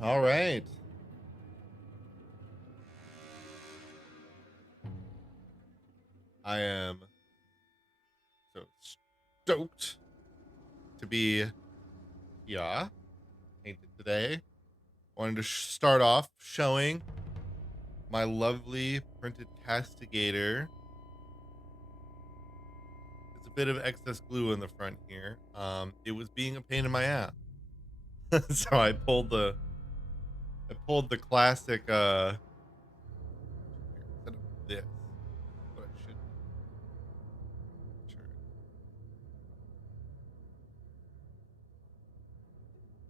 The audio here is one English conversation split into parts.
All right. I am so stoked to be here painted today. Wanted to start off showing my lovely printed castigator. There's a bit of excess glue in the front here. It was being a pain in my ass. So I pulled the classic here, instead of this. What I should turn.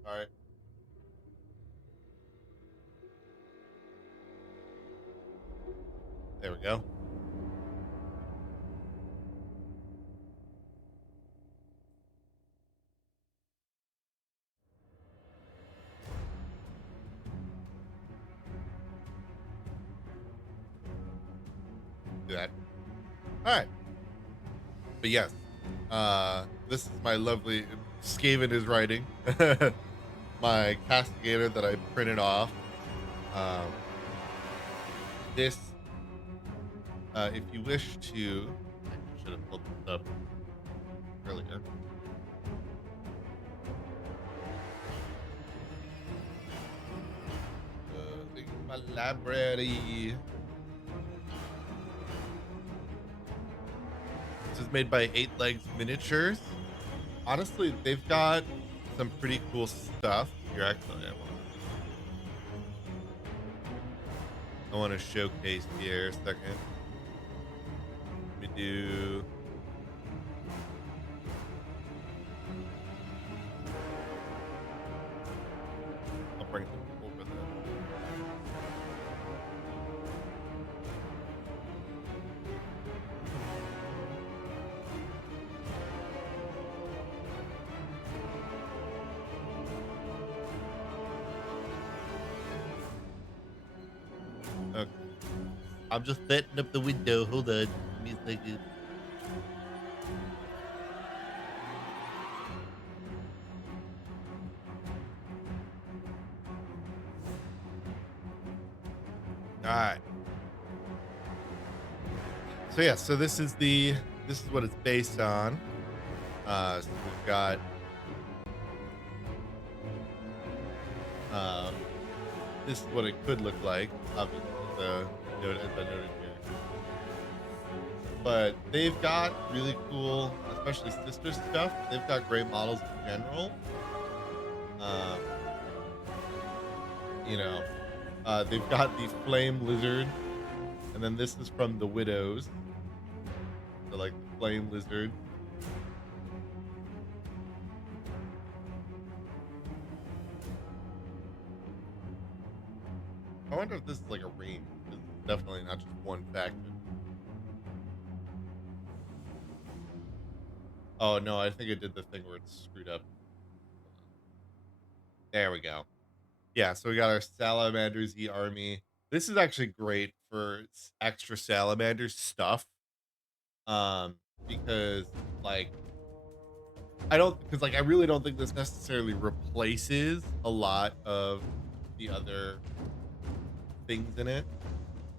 All right. There we go. Do that. All right. But yes, this is my lovely Skaven is writing. My castigator that I printed off. Um, this, if you wish to, I should have pulled this up earlier. Look at my library. This is made by Eight Legs Miniatures. Honestly, they've got some pretty cool stuff. Here, actually, I want to showcase here a second. Let me do. I'll bring them over there. Okay. I'm just setting up the window. Hold on. Give me a second. All right. So yeah, so this is what it's based on. So we've got uh this is what it could look like, obviously, the note as I noted here. But they've got really cool, especially sister stuff. They've got great models in general. Um, you know, they've got the flame lizard, and then this is from the widows. So like the flame lizard. I wonder if this is like a range. This is definitely not just one faction. Oh no, I think it did the thing where it's screwed up. There we go. Yeah, so we got our Salamanders E army. This is actually great for extra Salamander stuff. Um, because like I really don't think this necessarily replaces a lot of the other things in it.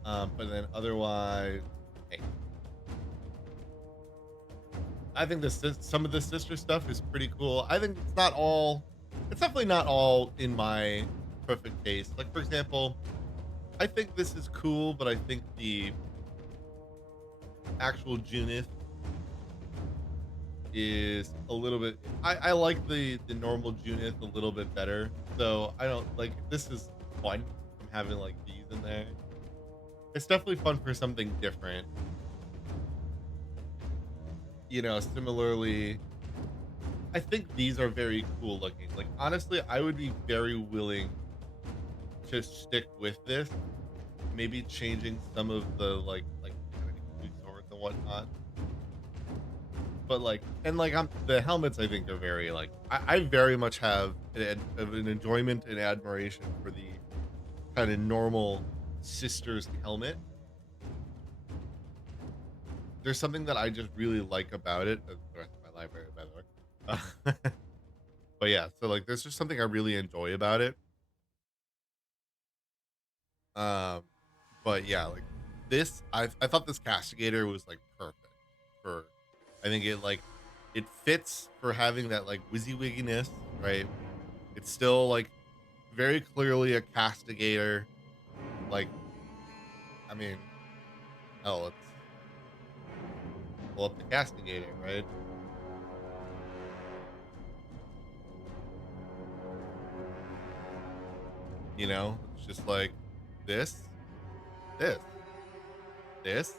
But then otherwise, hey, I think some of the sister stuff is pretty cool. I think it's not all. It's definitely not all in my perfect taste. Like for example, I think this is cool, but I think the actual Junith is a little bit. I like the normal Junith a little bit better. So I don't like this is fun. I'm having like these in there. It's definitely fun for something different. Similarly, I think these are very cool looking. Like honestly, I would be very willing to stick with this. Maybe changing some of the like swords and whatnot. But I'm the helmets I think are very like I very much have an enjoyment and admiration for the kind of normal sisters helmet. There's something that I just really like about it. The rest of my library, by the way. But yeah, so like there's just something I really enjoy about it. Um, but yeah, like this, I thought this castigator was like perfect for. I think it like it fits for having that like WYSIWYGiness, right? It's still like very clearly a castigator. Like, I mean, hell, let's pull up the castigator, right? You know, it's just like this, this, this.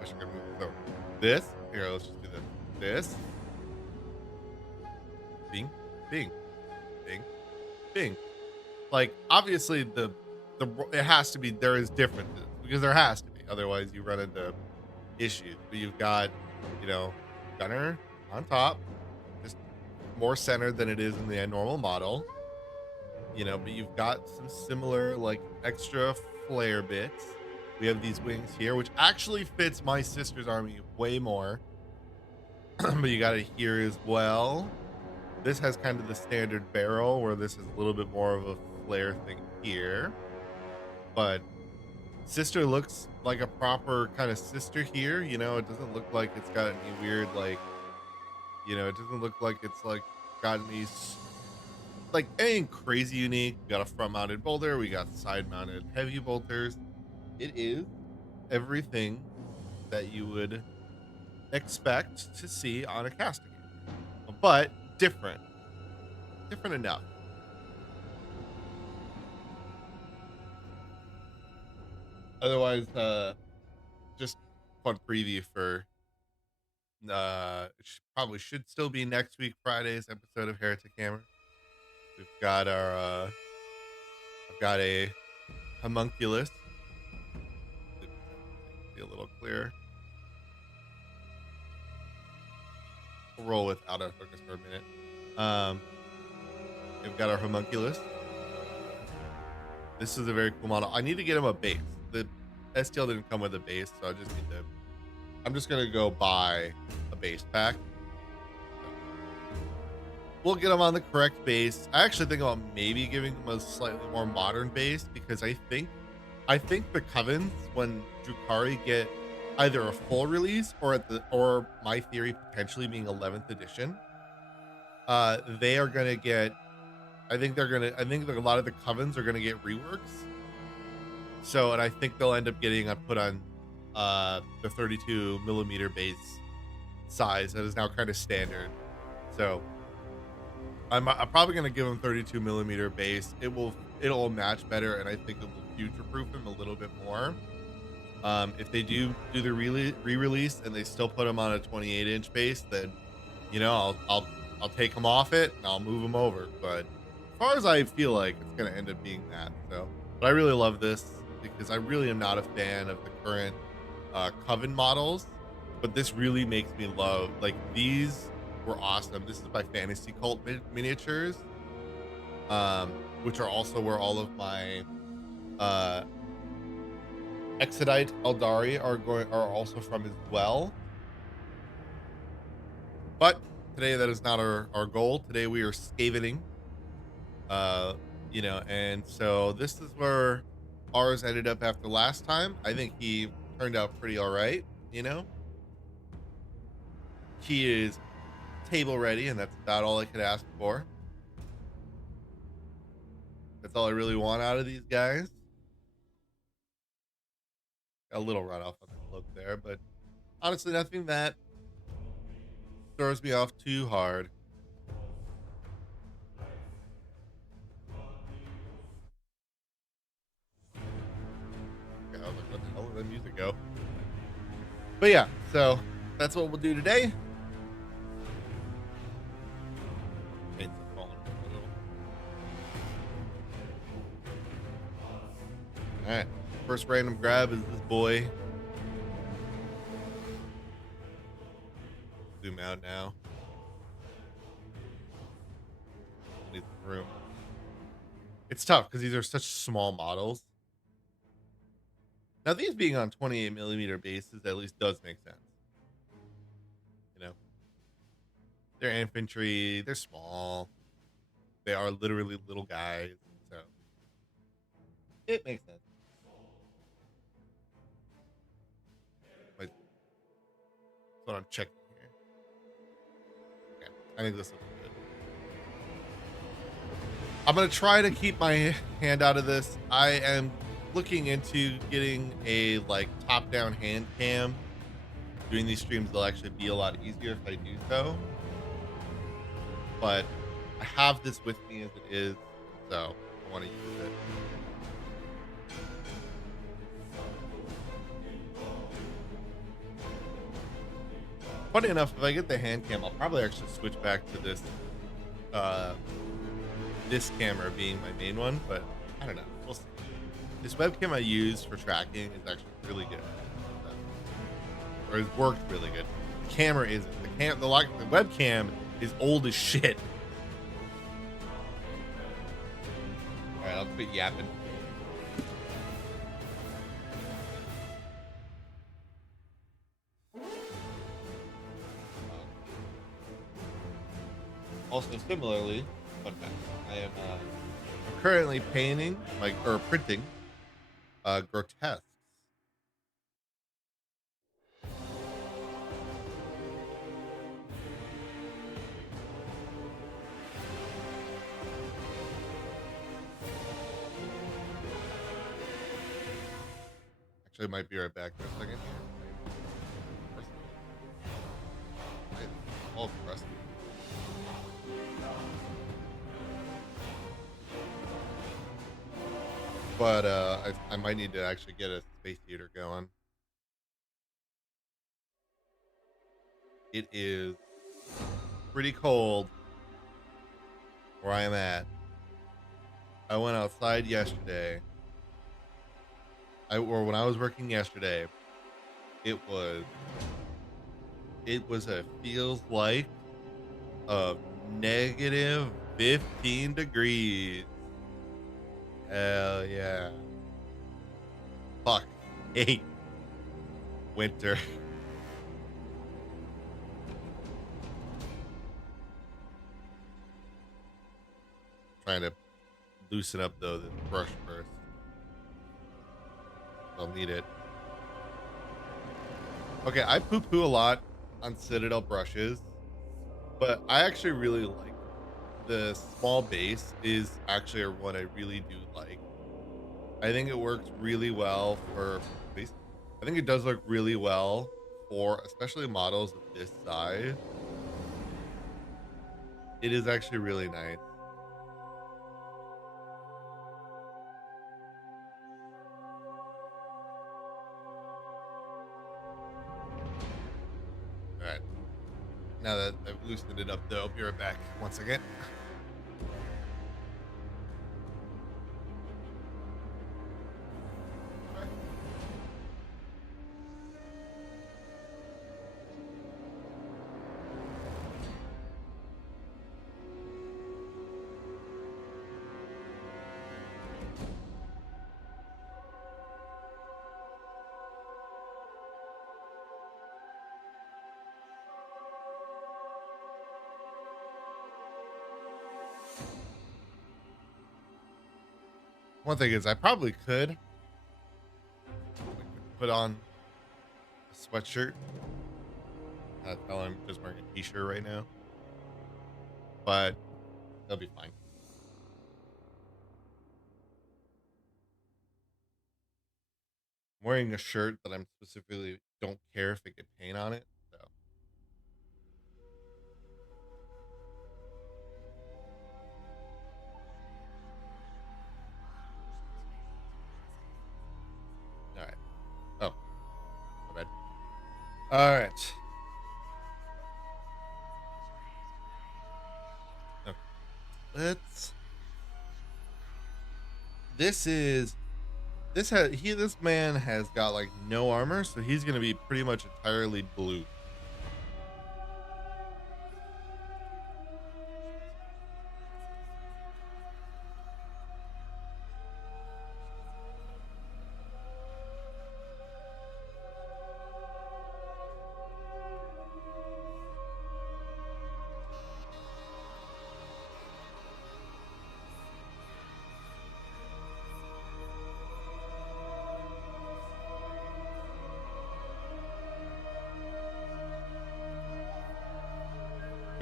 I should move. So this here. Let's just do this. This, bing, bing, bing, bing. Like obviously the it has to be there is differences because there has to be otherwise you run into issues. But you've got gunner on top, just more centered than it is in the normal model. But you've got some similar like extra flare bits. We have these wings here, which actually fits my sister's army way more. But you got it here as well. This has kind of the standard barrel where this is a little bit more of a flare thing here. But sister looks like a proper kind of sister here. It doesn't look like it's got any weird like, it doesn't look like it's like got any like anything crazy unique. We got a front mounted bolter, we got side mounted heavy bolters. It is everything that you would expect to see on a castigator, but different enough. Otherwise, just fun preview for probably should still be next week Friday's episode of Heretic Hammer. We've got our I've got a homunculus. Be a little clearer. We'll roll with autofocus for a minute. We've got our homunculus. This is a very cool model. I need to get him a base. The STL didn't come with a base, so I'm just gonna go buy a base pack. We'll get him on the correct base. I actually think about maybe giving him a slightly more modern base because I think the covens when Drukhari get either a full release or my theory potentially being 11th edition, they are gonna get. I think that a lot of the covens are gonna get reworks. So, and I think they'll end up getting put on the 32 millimeter base size that is now kind of standard. So I'm probably gonna give him 32 millimeter base. It'll match better, and I think it will future proof him a little bit more. If they do the re-release and they still put him on a 28-inch base, then I'll take him off it and I'll move him over. But as far as I feel like it's gonna end up being that. So, but I really love this because I really am not a fan of the current Coven models, but this really makes me love like these were awesome. This is by Fantasy Cult Miniatures, which are also where all of my Exodite Eldari are also from as well. But today that is not our goal. Today we are Skavening. And so this is where ours ended up after last time. I think he turned out pretty all right. He is table ready, and that's about all I could ask for. That's all I really want out of these guys. Got a little runoff on the cloak there, but honestly, nothing that throws me off too hard. Yeah, I was like, what the hell did that music go? But yeah, so that's what we'll do today. Paint's falling a little. All right, first random grab is this boy. Zoom out now. Need some room. It's tough because these are such small models. Now, these being on 28 millimeter bases at least does make sense. They're infantry. They're small. They are literally little guys. So it makes sense. But that's what I'm checking here. Okay. I think this looks good. I'm going to try to keep my hand out of this. I am looking into getting a like top down hand cam. Doing these streams will actually be a lot easier if I do so. But I have this with me as it is. So I want to use it. Funny enough, if I get the hand cam, I'll probably actually switch back to uh, this camera being my main one, but I don't know. We'll see. This webcam I use for tracking is actually really good. Or it's worked really good. The camera isn't. The webcam is old as shit. Alright, I'll quit yapping. Also, similarly, fun fact, I'm currently painting, or printing, grotesques. Actually, I might be right back for a second. All crusty. But I might need to actually get a space heater going. It is pretty cold where I am at. I went outside yesterday. When I was working yesterday, it was a feels like of negative 15 degrees. Hell yeah. Fuck. Hate winter. Trying to loosen up though the brush first. I'll need it. Okay, I poo-poo a lot on Citadel brushes, but I actually really like the small base is actually one I really do like. I think it works really well for base. I think it does look really well for especially models of this size. It is actually really nice. All right. Now that I've loosened it up, though, I'll be right back once again. One thing is, I probably could put on a sweatshirt. That's how I'm just wearing a t-shirt right now, but they'll be fine. I'm wearing a shirt that I'm specifically don't care if it get paint on it. So all right. Oh, my bad. All right. Okay. Let's. This man has got like no armor, so he's gonna be pretty much entirely blue.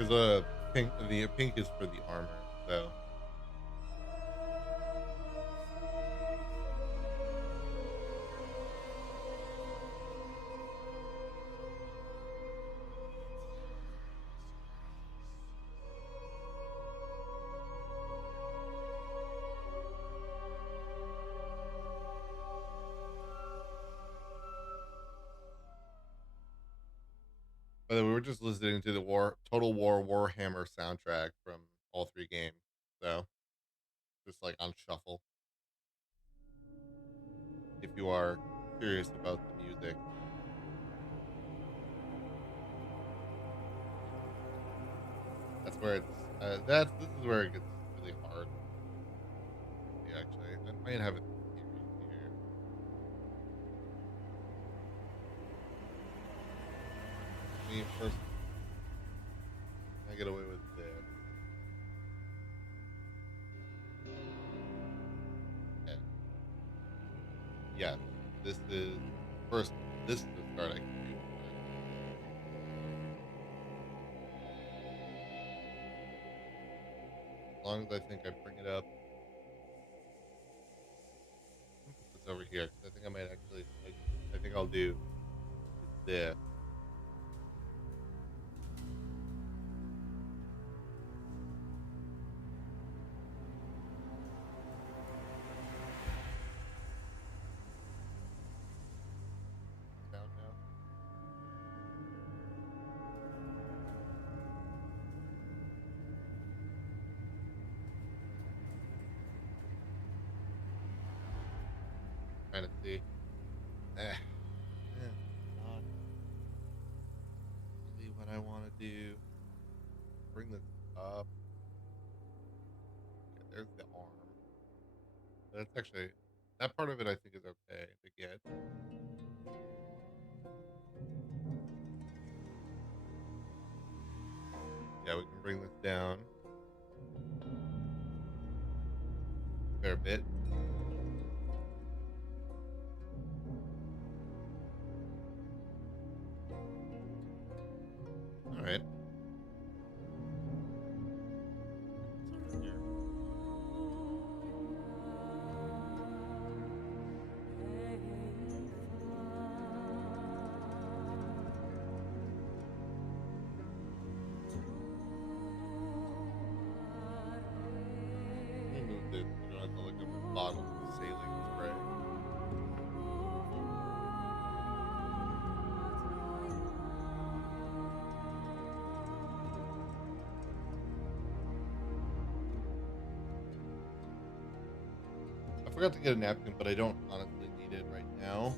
because the pink is for the armor. So by the way, we were just listening to the Total War Warhammer soundtrack from all three games. So just like on shuffle. If you are curious about the music, that's where it's this is where it gets really hard. Yeah, actually, I might have a theory here. I mean, first, can I get away with this? Okay. Yes, this is first. This is the start I can do. As long as I think I bring it up, I'm gonna put this over here because I think I might actually like. I think I'll do is this. Sound now. Trying to see. Not really what I want to do. Bring this up. Okay, there's the arm. That's actually that part of it I think is okay to get. Yeah, we can bring this down a fair bit. All right. Bring this over here. Let me move this. You don't have to look up at bottles of saline spray. I forgot to get a napkin, but I don't honestly need it right now.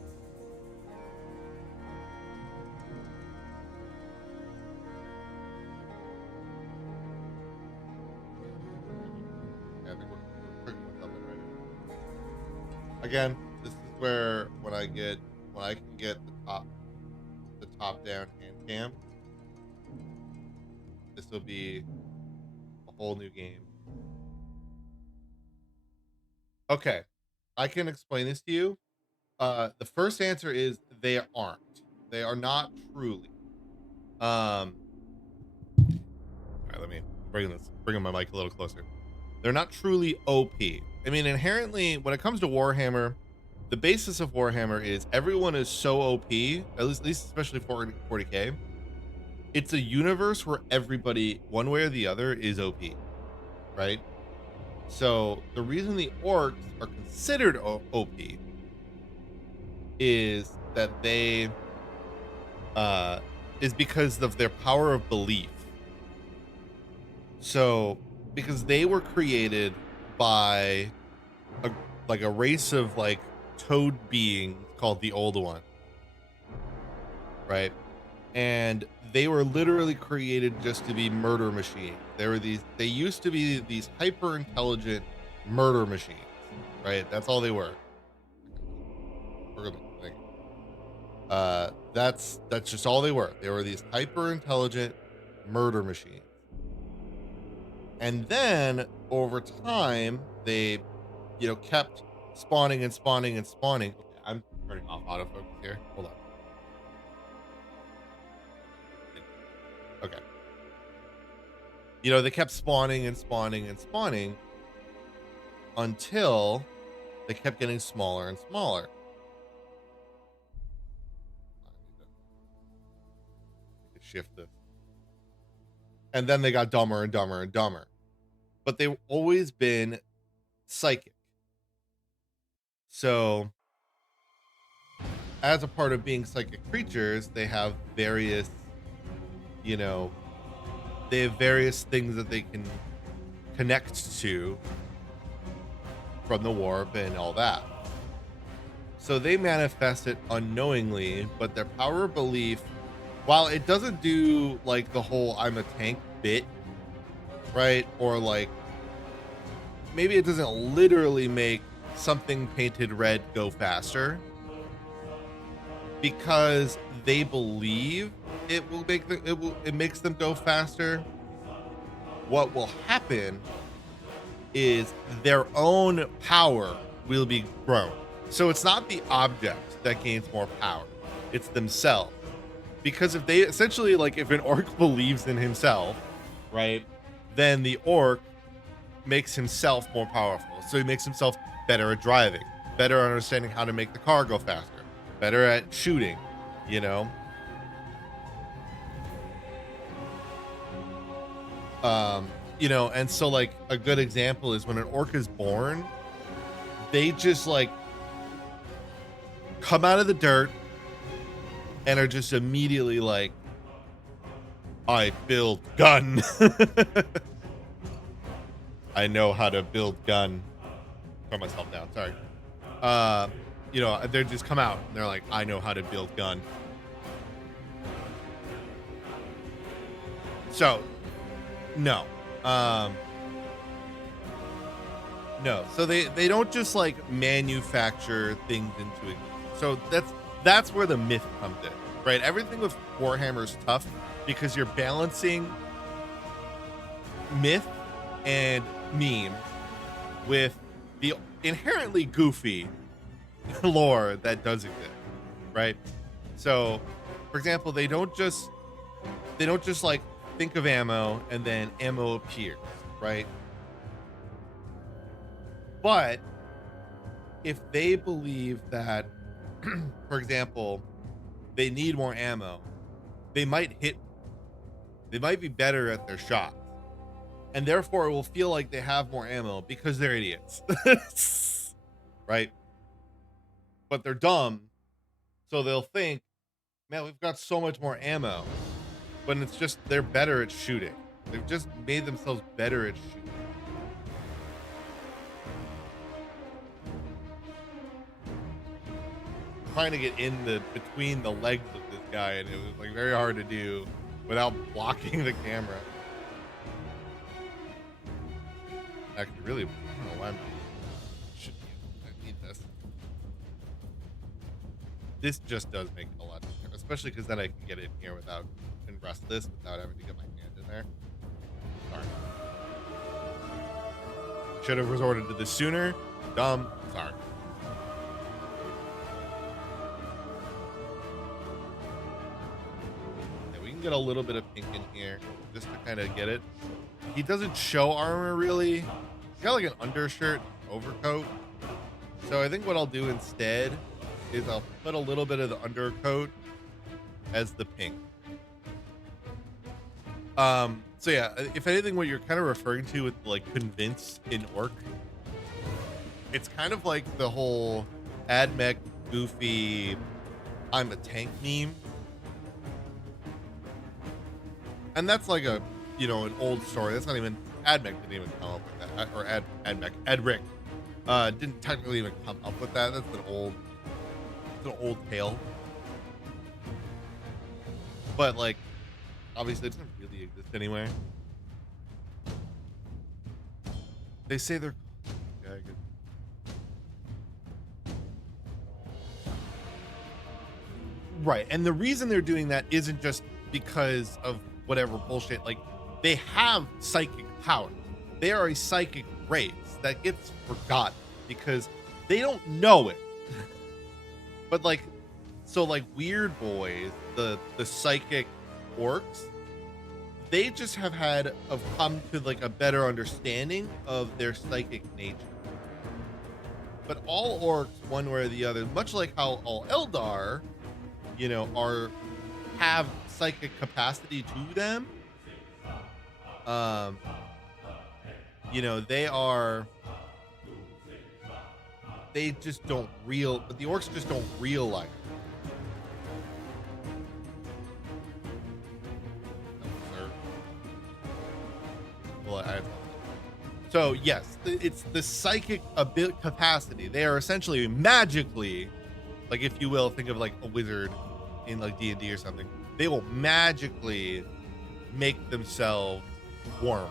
Yeah, I think we're cooking with something right now. Again, this is where when I can get the top down hand cam, this will be a whole new game. Okay, I can explain this to you. The first answer is they aren't. They are not truly. All right, let me bring my mic a little closer. They're not truly OP. I mean, inherently, when it comes to Warhammer, the basis of Warhammer is everyone is so OP, at least especially 40K. It's a universe where everybody, one way or the other, is OP, right? So the reason the orcs are considered OP is that they uh is because of their power of belief. So because they were created by a like a race of like toad beings called the Old One, right? And they were literally created just to be murder machines. They used to be these hyper intelligent murder machines, right? That's all they were. We're gonna like, that's just all they were. They were these hyper intelligent murder machines. And then over time, they, kept spawning and spawning and spawning. Okay, I'm turning off autofocus here. Hold on. Okay. You know, they kept spawning and spawning and spawning until they kept getting smaller and smaller. I need to shift this. And then they got dumber and dumber and dumber. But they've always been psychic. So, as a part of being psychic creatures, they have various, you know, they have various things that they can connect to from the warp and all that. So they manifest it unknowingly, but their power of belief, while it doesn't do like the whole I'm a tank bit, right? Or like maybe it doesn't literally make something painted red go faster, because they believe it will make it makes them go faster. What will happen is their own power will be grown. So it's not the object that gains more power, it's themselves. Because if they essentially, like, if an orc believes in himself, right, then the orc makes himself more powerful. So he makes himself better at driving, better at understanding how to make the car go faster, better at shooting, you know? You know, and so like a good example is when an orc is born, they just like come out of the dirt and are just immediately like, I build gun. I know how to build gun. Throw myself down, sorry. You know, they just come out and they're like, I know how to build gun. So, no. No. So they don't just like manufacture things into it. So that's where the myth comes in, right? Everything with Warhammer is tough because you're balancing myth and meme with the inherently goofy lore that does exist, right? So, for example, they don't just like think of ammo and then ammo appears, right? But if they believe that, for example, they need more ammo, they might be better at their shots, and therefore it will feel like they have more ammo because they're idiots. Right? But they're dumb, so they'll think, man, we've got so much more ammo. But it's just they're better at shooting. They've just made themselves better at shooting. Trying to get in between the legs of this guy, and it was like very hard to do without blocking the camera. Actually, really, I don't know why I need this. This just does make it a lot easier, especially because then I can get in here and rest this without having to get my hand in there. Sorry. Should have resorted to this sooner. Dumb. Sorry. Get a little bit of pink in here just to kind of get it. He doesn't show armor really. He's got like an undershirt, overcoat. So I think what I'll do instead is I'll put a little bit of the undercoat as the pink. So yeah, if anything, what you're kind of referring to with like convince in orc, it's kind of like the whole AdMech goofy I'm a tank meme. And that's like a, you know, an old story. That's not even, AdMech didn't even come up with that. Or AdMech, Edric didn't technically even come up with that. That's an old tale. But like, obviously it doesn't really exist anywhere. They say they're, yeah, good. Right. And the reason they're doing that isn't just because of whatever bullshit. Like, they have psychic power. They are a psychic race that gets forgotten because they don't know it. But like, so like Weird Boys, the psychic orcs, they just have come to like a better understanding of their psychic nature. But all orcs, one way or the other, much like how all Eldar, are have psychic capacity to them. Um, they are. They just don't but the orcs just don't realize. Well, so yes, it's the psychic ability capacity. They are essentially magically, like if you will, think of like a wizard in like D&D or something. They will magically make themselves warm.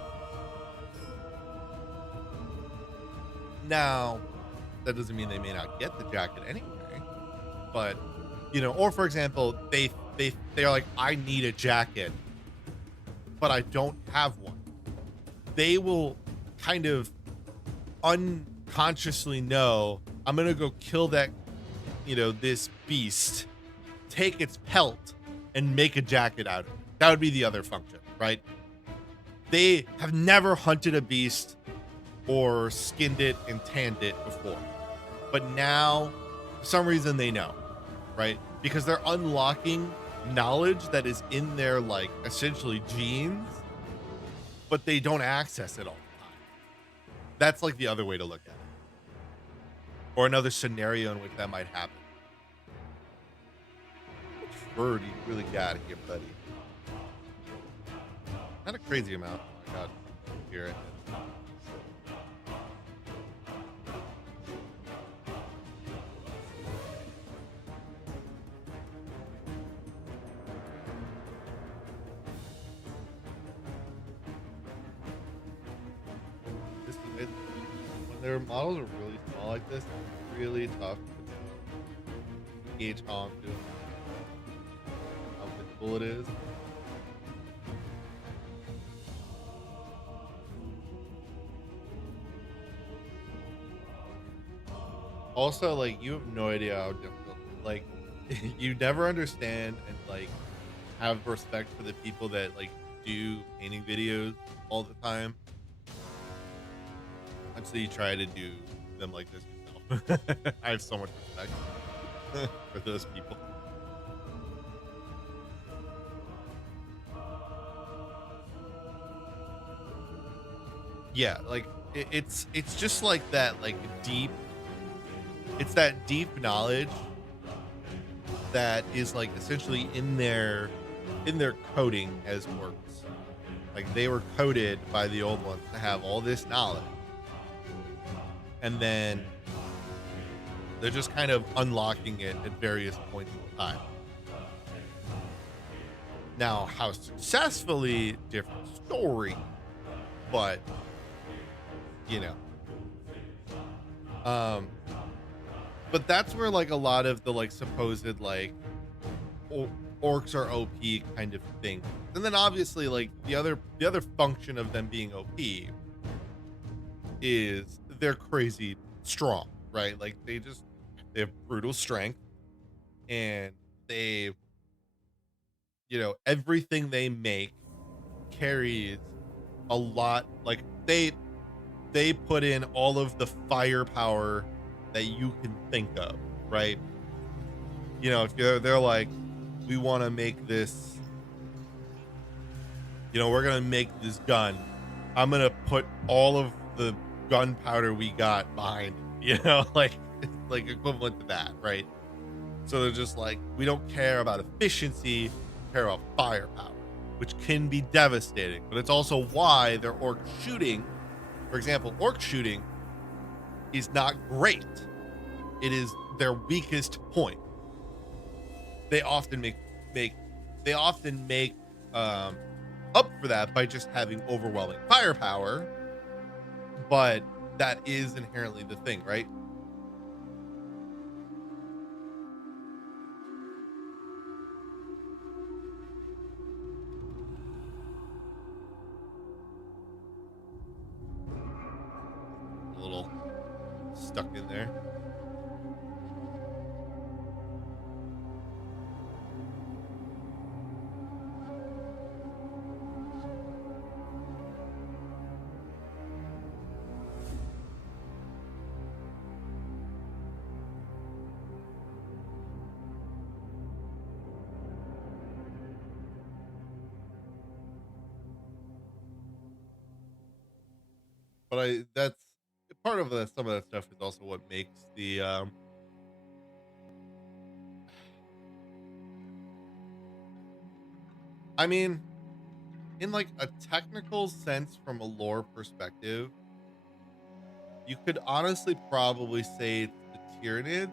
Now, that doesn't mean they may not get the jacket anyway. But or for example, they are like, I need a jacket, but I don't have one. They will kind of unconsciously know, I'm gonna go kill that, this beast, take its pelt, and make a jacket out of it. That would be the other function, right? They have never hunted a beast or skinned it and tanned it before, but now, for some reason, they know, right? Because they're unlocking knowledge that is in their like essentially genes, but they don't access it all the time. That's like the other way to look at it, or another scenario in which that might happen. Which fur do you really got here, buddy? Not a crazy amount. Oh my god, here it is. When their models are really small like this, it's really tough to gauge how I'm doing, how visible it is. Also, like, you have no idea how difficult. Like, you never understand and like have respect for the people that like do painting videos all the time. Until you try to do them like this yourself. I have so much respect for those people. Yeah, like it's just like that, like deep. It's that deep knowledge that is like essentially in their coding as orcs. Like they were coded by the old ones to have all this knowledge. And then they're just kind of unlocking it at various points in time. Now, how successfully, different story, but but that's where like a lot of the like supposed like orcs are OP kind of thing. And then obviously like the other function of them being OP is they're crazy strong, right? Like they have brutal strength, and they everything they make carries a lot. Like they put in all of the firepower that you can think of, right? If they're like, we want to make this, we're gonna make this gun, I'm gonna put all of the gunpowder we got behind it, like it's like equivalent to that, right? So they're just like, we don't care about efficiency, we care about firepower, which can be devastating. But it's also why their orc shooting, for example, orc shooting is not great. It is their weakest point. They often make up for that by just having overwhelming firepower, but that is inherently the thing, right? A little stuck in there. but I that's part of the some of that stuff is also what makes the I mean, in like a technical sense from a lore perspective, you could honestly probably say it's the Tyranids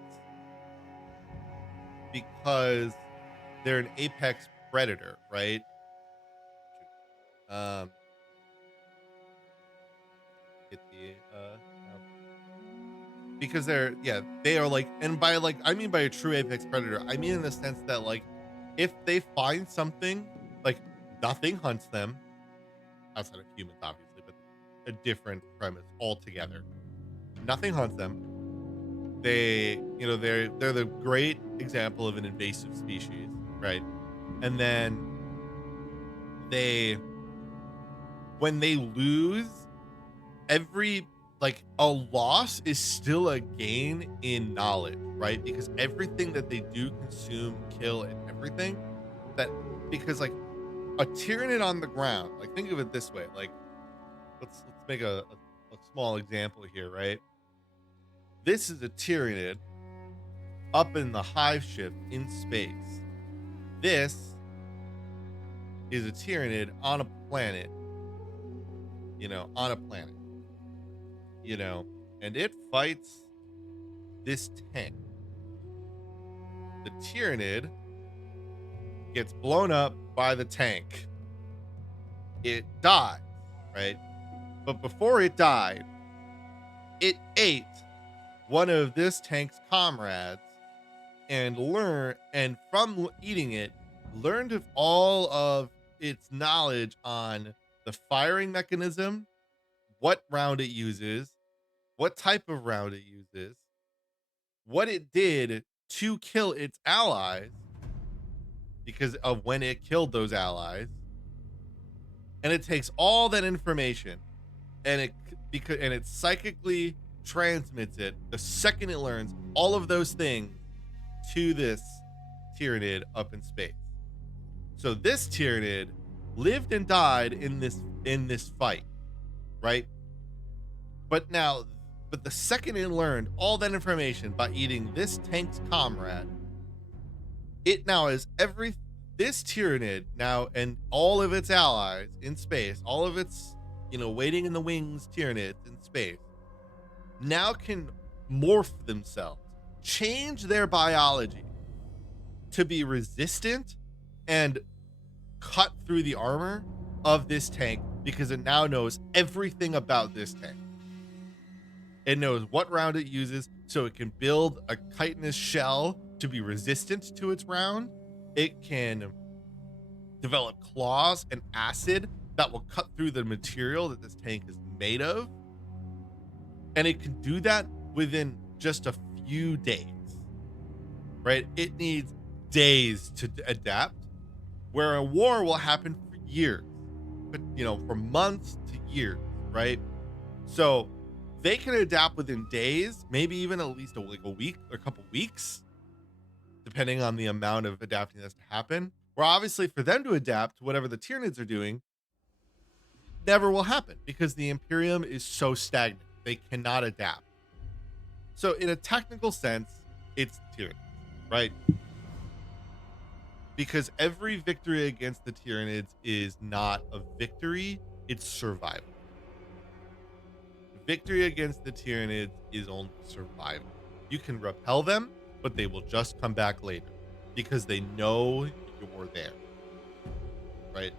because they're an apex predator, right? Um, get the because they're yeah, they are like, and by like I mean by a true apex predator, I mean in the sense that like if they find something, like nothing hunts them outside of humans, obviously, but a different premise altogether. Nothing hunts them. They, you know, they're the great example of an invasive species, right? And then they when they lose, every like a loss is still a gain in knowledge, right? Because everything that they do consume, kill, and everything that because like a Tyranid on the ground, like think of it this way, like let's make a small example here, right? This is a Tyranid up in the hive ship in space. This is a Tyranid on a planet, on a planet, you know, and it fights this tank. The Tyranid gets blown up by the tank. It dies, right? But before it died, it ate one of this tank's comrades and from eating it, learned of all of its knowledge on the firing mechanism, what round it uses, what type of round it uses, what it did to kill its allies because of when it killed those allies. And it takes all that information and it psychically transmits it the second it learns all of those things to this Tyranid up in space. So this Tyranid lived and died in this fight, right? But the second it learned all that information by eating this tank's comrade, it now is this Tyranid now and all of its allies in space, all of its, waiting in the wings Tyranids in space, now can morph themselves, change their biology to be resistant and cut through the armor of this tank because it now knows everything about this tank. It knows what round it uses, so it can build a chitinous shell to be resistant to its round. It can develop claws and acid that will cut through the material that this tank is made of. And it can do that within just a few days, right? It needs days to adapt, where a war will happen for years, but from months to years, right? So they can adapt within days, maybe even at least a week or a couple weeks, depending on the amount of adapting that's to happen. Where obviously for them to adapt to whatever the Tyranids are doing never will happen because the Imperium is so stagnant. They cannot adapt. So in a technical sense, it's Tyranids, right? Because every victory against the Tyranids is not a victory, it's survival. Victory against the Tyranids is only survival. You can repel them, but they will just come back later because they know you're there, right?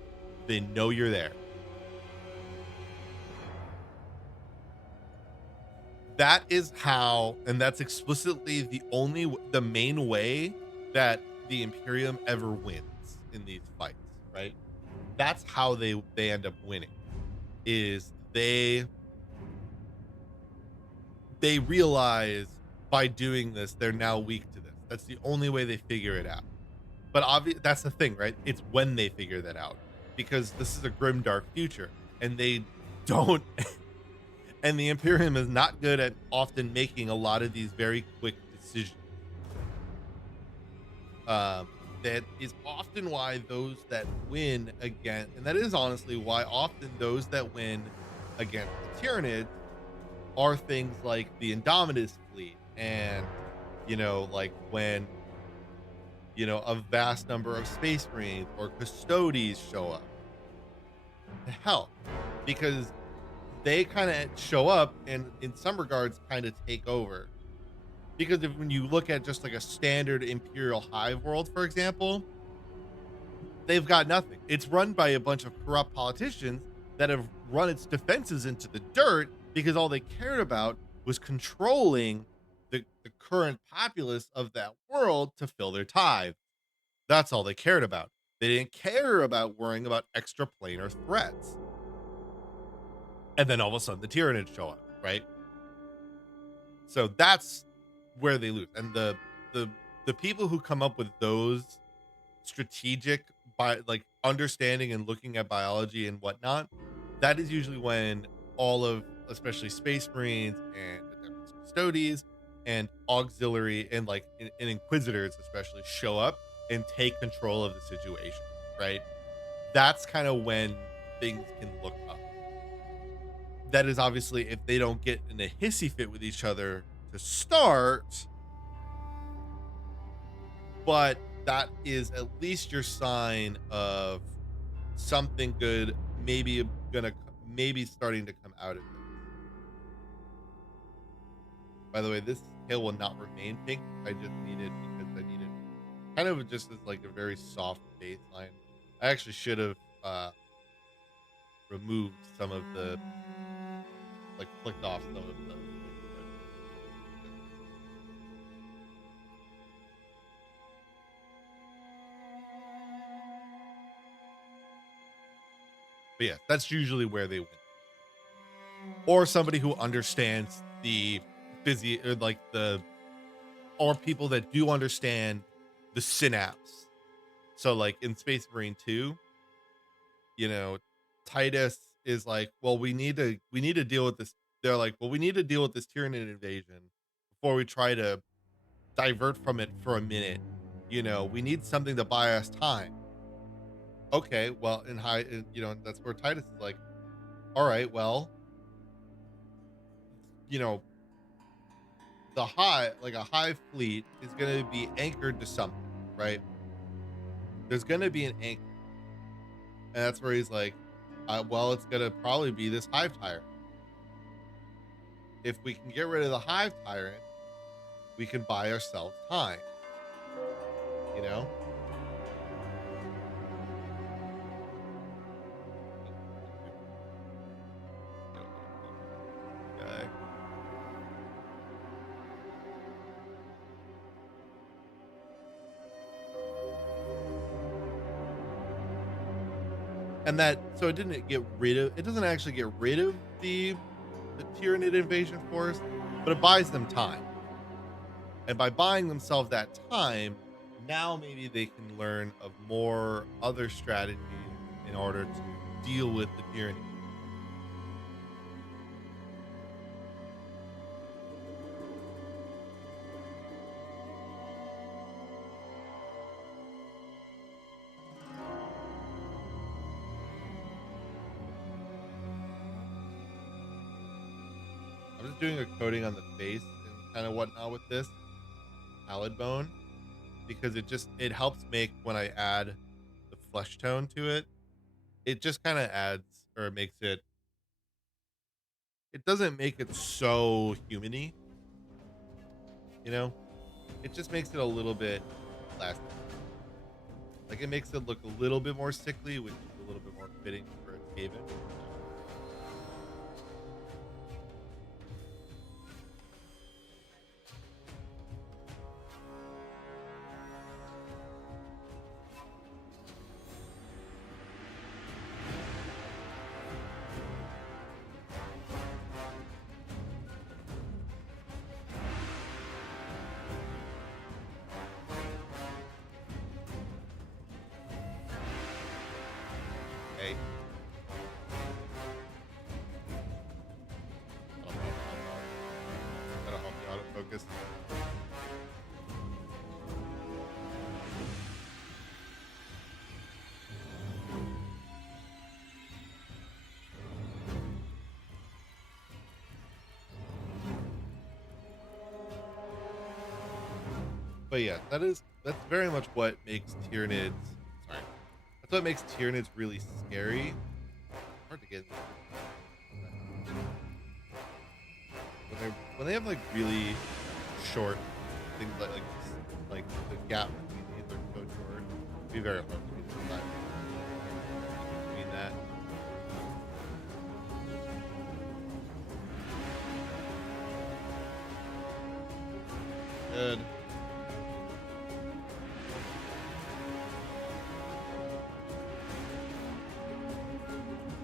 They know you're there. That is how, and that's explicitly the main way that the Imperium ever wins in these fights, right? That's how they end up winning. Is they realize by doing this they're now weak to this. That's the only way they figure it out. But that's the thing, right? It's when they figure that out because this is a grim dark future and they don't and the Imperium is not good at often making a lot of these very quick decisions. That is often why those that win again, and that is honestly why often those that win against the Tyranids are things like the Indominus fleet and, like when, a vast number of Space Marines or Custodes show up to help because they kind of show up and in some regards kind of take over. Because if when you look at just like a standard Imperial Hive world, for example, they've got nothing. It's run by a bunch of corrupt politicians that have run its defenses into the dirt because all they cared about was controlling the current populace of that world to fill their tithe. That's all they cared about. They didn't care about worrying about extra planar threats. And then all of a sudden the Tyranids show up, right? So that's where they lose. And the the people who come up with those strategic by like understanding and looking at biology and whatnot, that is usually when all of especially Space Marines and Adeptus Custodes and auxiliary and like and Inquisitors especially show up and take control of the situation, right? That's kind of when things can look up. That is obviously if they don't get in a hissy fit with each other to start, but that is at least your sign of something good gonna maybe starting to come out of this. By the way, this hill will not remain pink. I just need it because I need it kind of just as like a very soft baseline. I actually should have removed some of the like flicked off some of the but yeah, that's usually where they win. Or somebody who understands the or like the or people that do understand the synapse. So like in Space Marine 2, you know, Titus is like, well, we need to deal with this. They're like, well, we need to deal with this Tyranid invasion before we try to divert from it for a minute. We need something to buy us time. Okay, well, that's where Titus is like, all right, well, you know, a hive fleet is going to be anchored to something, right? There's going to be an anchor, and that's where he's like, well, it's going to probably be this hive tyrant. If we can get rid of the hive tyrant, we can buy ourselves time. You know? Okay. And so it doesn't actually get rid of the Tyranid invasion force, but it buys them time. And by buying themselves that time, now maybe they can learn of more other strategies in order to deal with the tyranny. I'm just doing a coating on the face and kind of whatnot with this pallid bone because it helps make when I add the flesh tone to it, it just kind of adds or makes it doesn't make it so humany, you know? It just makes it a little bit less. Like it makes it look a little bit more sickly, which is a little bit more fitting for a Skaven. Okay. That'll help me autofocus. But yeah, that's very much what makes Tyranids. Sorry, that's what makes Tyranids really scary. Hard to get in when they have like really short things like the gap between these are so short. It'd be very hard for me to decide between that. Good.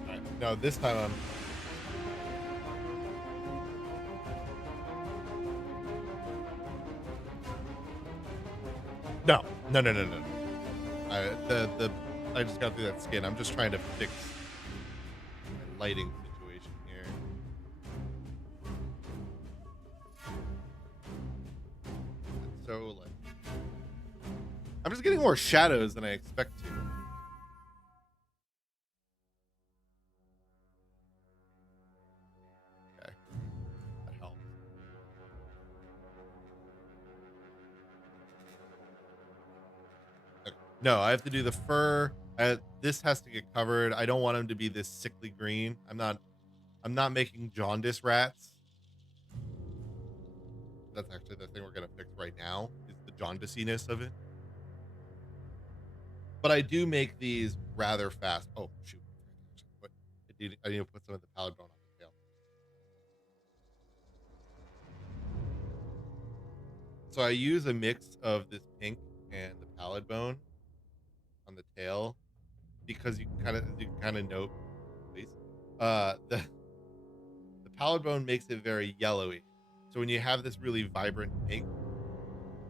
All right. No, this time I'm. No, no, no, no, no. The I just got through that skin. I'm just trying to fix my lighting situation here. So like, I'm just getting more shadows than I expect to. Okay, that helps. Okay. No, I have to do the fur. This has to get covered. I don't want him to be this sickly green. I'm not making jaundice rats. That's actually the thing we're gonna fix right now. Is the jaundiciness of it. But I do make these rather fast. Oh shoot! What? I need to put some of the palette bone on the tail. So I use a mix of this pink and the pallid bone on the tail because you can kind of note, please. The pallid bone makes it very yellowy. So when you have this really vibrant pink,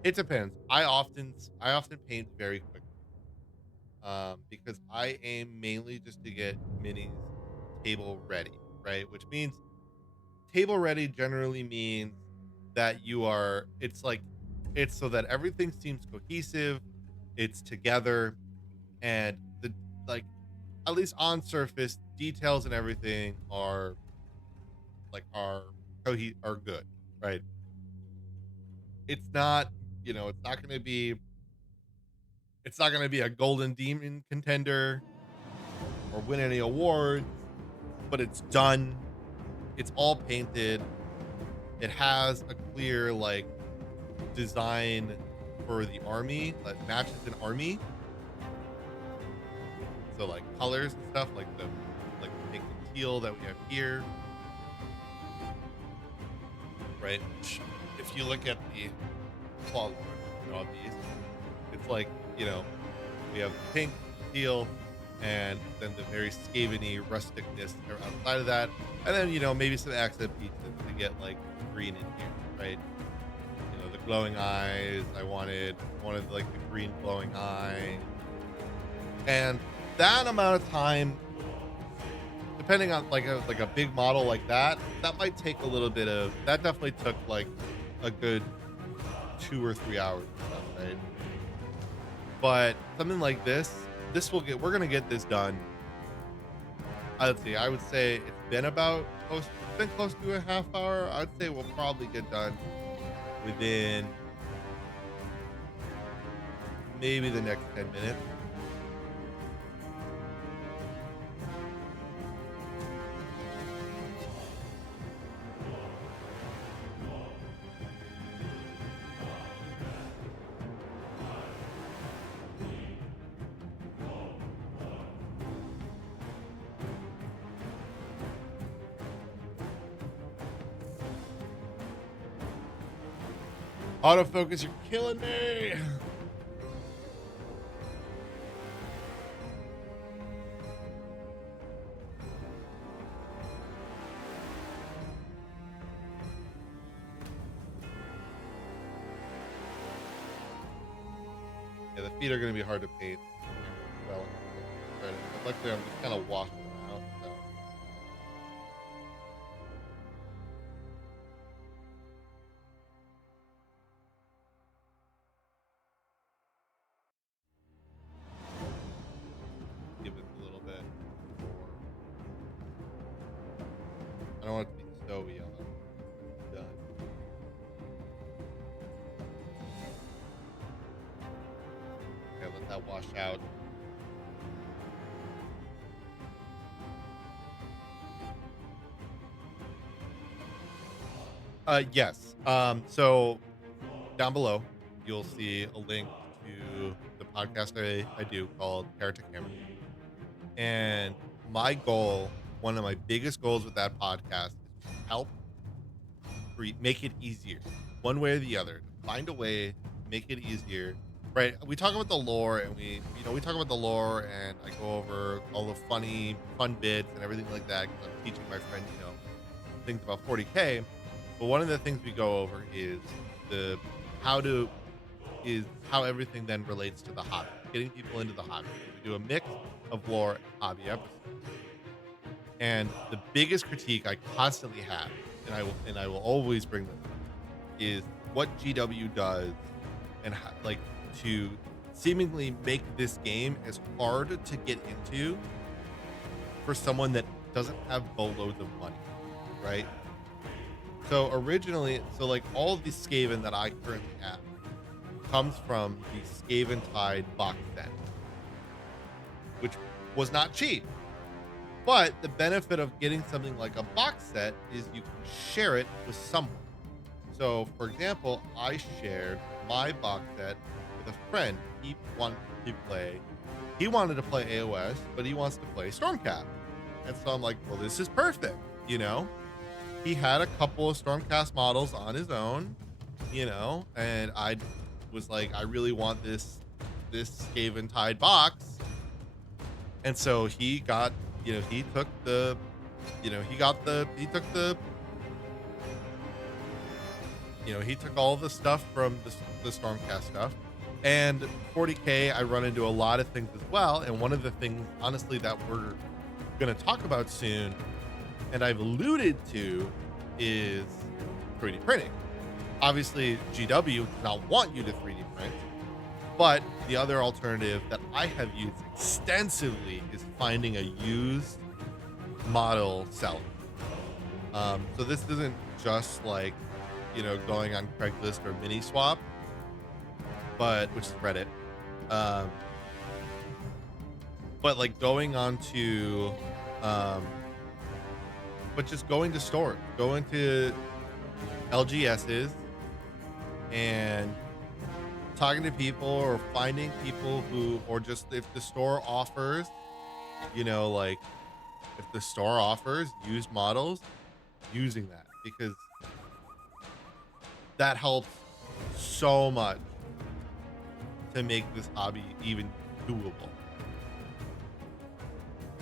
it depends. I often paint very quickly. Because I aim mainly just to get minis table ready, right? Which means table ready generally means that it's so that everything seems cohesive, it's together, and the like at least on surface details and everything are are good, right? It's not, it's not going to be a golden demon contender or win any awards, but it's done. It's all painted. It has a clear design for the army that matches an army. So like colors and stuff like the pink and teal that we have here, right? Which, if you look at the claw line on these, it's like, we have pink, teal, and then the very Skaven-y rusticness outside of that, and then maybe some accent pieces to get like green in here, right? The glowing eyes. I wanted like the green glowing eye, and that amount of time, depending on like a big model like that might take a little bit of. That definitely took like a good 2 or 3 hours, or so, right? But something like we're gonna get this done. Let's see. I would say it's been close to a half hour. I'd say we'll probably get done within maybe the next 10 minutes. Autofocus, you're killing me. Yeah, the feet are going to be hard to paint. Well, luckily I'm just kind of washing them out. So. Give it a little bit more. I don't want it to be so yellow. Done. out. Yes. So down below, you'll see a link to the podcast I do called Carrot to Camera. And my goal, one of my biggest goals with that podcast is to help make it easier, one way or the other. Find a way, make it easier. Right? We talk about the lore, and we talk about the lore, and I go over all the fun bits and everything like that. Because I'm teaching my friend, things about 40K. But one of the things we go over is the how to is how everything then relates to the hobby, getting people into the hobby. We do a mix of lore and hobby episodes. And the biggest critique I constantly have, and I will always bring this up, is what GW does and like to seemingly make this game as hard to get into for someone that doesn't have boatloads of money, right? So originally, like all of the Skaven that I currently have comes from the Skaven Tide box set, which was not cheap. But the benefit of getting something like a box set is you can share it with someone. So, for example, I shared my box set with a friend. He wanted to play AOS, but he wants to play Stormcast. And so I'm like, well, this is perfect, He had a couple of Stormcast models on his own, and I was like, I really want this Skaven Tide box. And so he got, he took the, he took all the stuff from the Stormcast stuff. And 40K, I run into a lot of things as well. And one of the things, honestly, that we're going to talk about soon, and I've alluded to, is 3D printing. Obviously, GW does not want you to 3D print, but the other alternative that I have used extensively is finding a used model seller. So this isn't just like, going on Craigslist or Mini Swap, which is Reddit. But like going on to, but just going to stores, going to LGSs and talking to people or finding people or just if the store offers, like if the store offers used models, using that, because that helps so much to make this hobby even doable.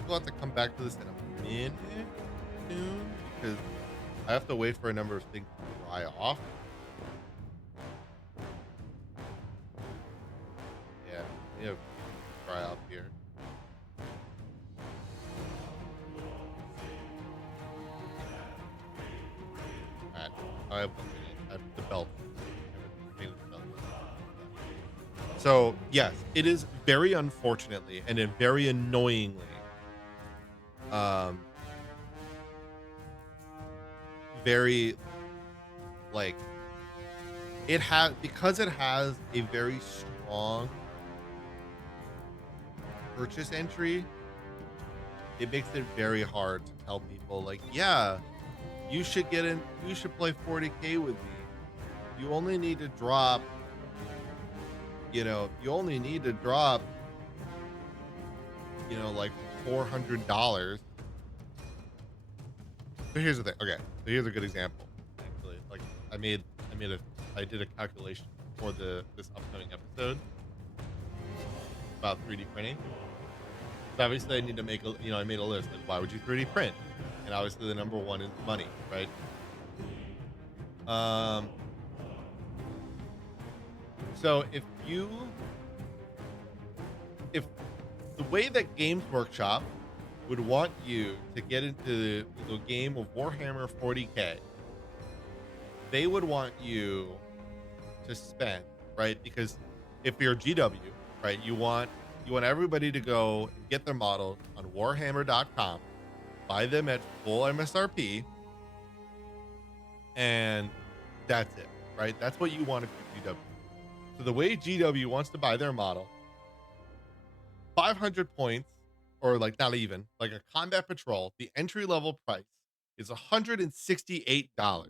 We'll have to come back to this in a minute soon because I have to wait for a number of things to dry off. Yeah, we have dry off here. Alright, I have the belt. So yes, it is very unfortunately and very annoyingly very like because it has a very strong purchase entry, it makes it very hard to tell people like, yeah, you should play 40K with me. You only need to drop like $400. So here's the thing. Okay, so here's a good example. Actually, like I did a calculation for this upcoming episode about 3D printing. So obviously, I need to make I made a list. Like, why would you 3D print? And obviously, the number one is money, right? So if the way that Games Workshop would want you to get into the game of Warhammer 40K, they would want you to spend, right? Because if you're GW, right, you want everybody to go and get their models on warhammer.com, buy them at full MSRP, and that's it, right? That's what you want to do, GW. So the way GW wants to buy their model 500 points, or like not even, like a combat patrol, the entry level price is $168.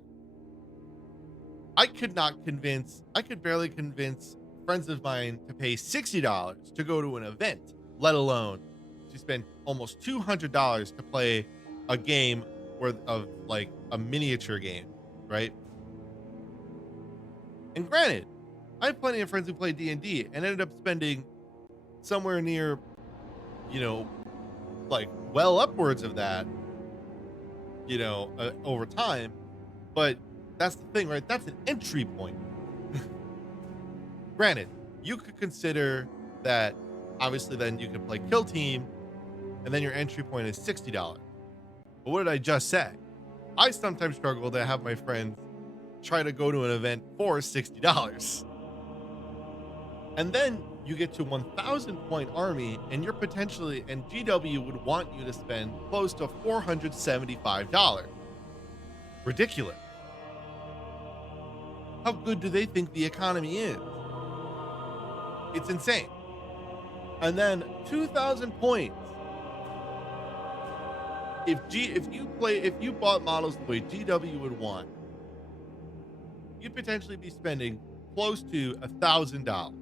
I could barely convince friends of mine to pay $60 to go to an event, let alone to spend almost $200 to play a game worth of like a miniature game, right? And granted, I have plenty of friends who play D&D and ended up spending somewhere near, you know, like well upwards of that, over time. But that's the thing, right? That's an entry point. Granted, you could consider that obviously then you can play Kill Team and then your entry point is $60. But what did I just say? I sometimes struggle to have my friends try to go to an event for $60. And then you get to 1,000 point army and and GW would want you to spend close to $475. Ridiculous. How good do they think the economy is? It's insane. And then 2,000 points. If you bought models the way GW would want, you'd potentially be spending close to $1,000,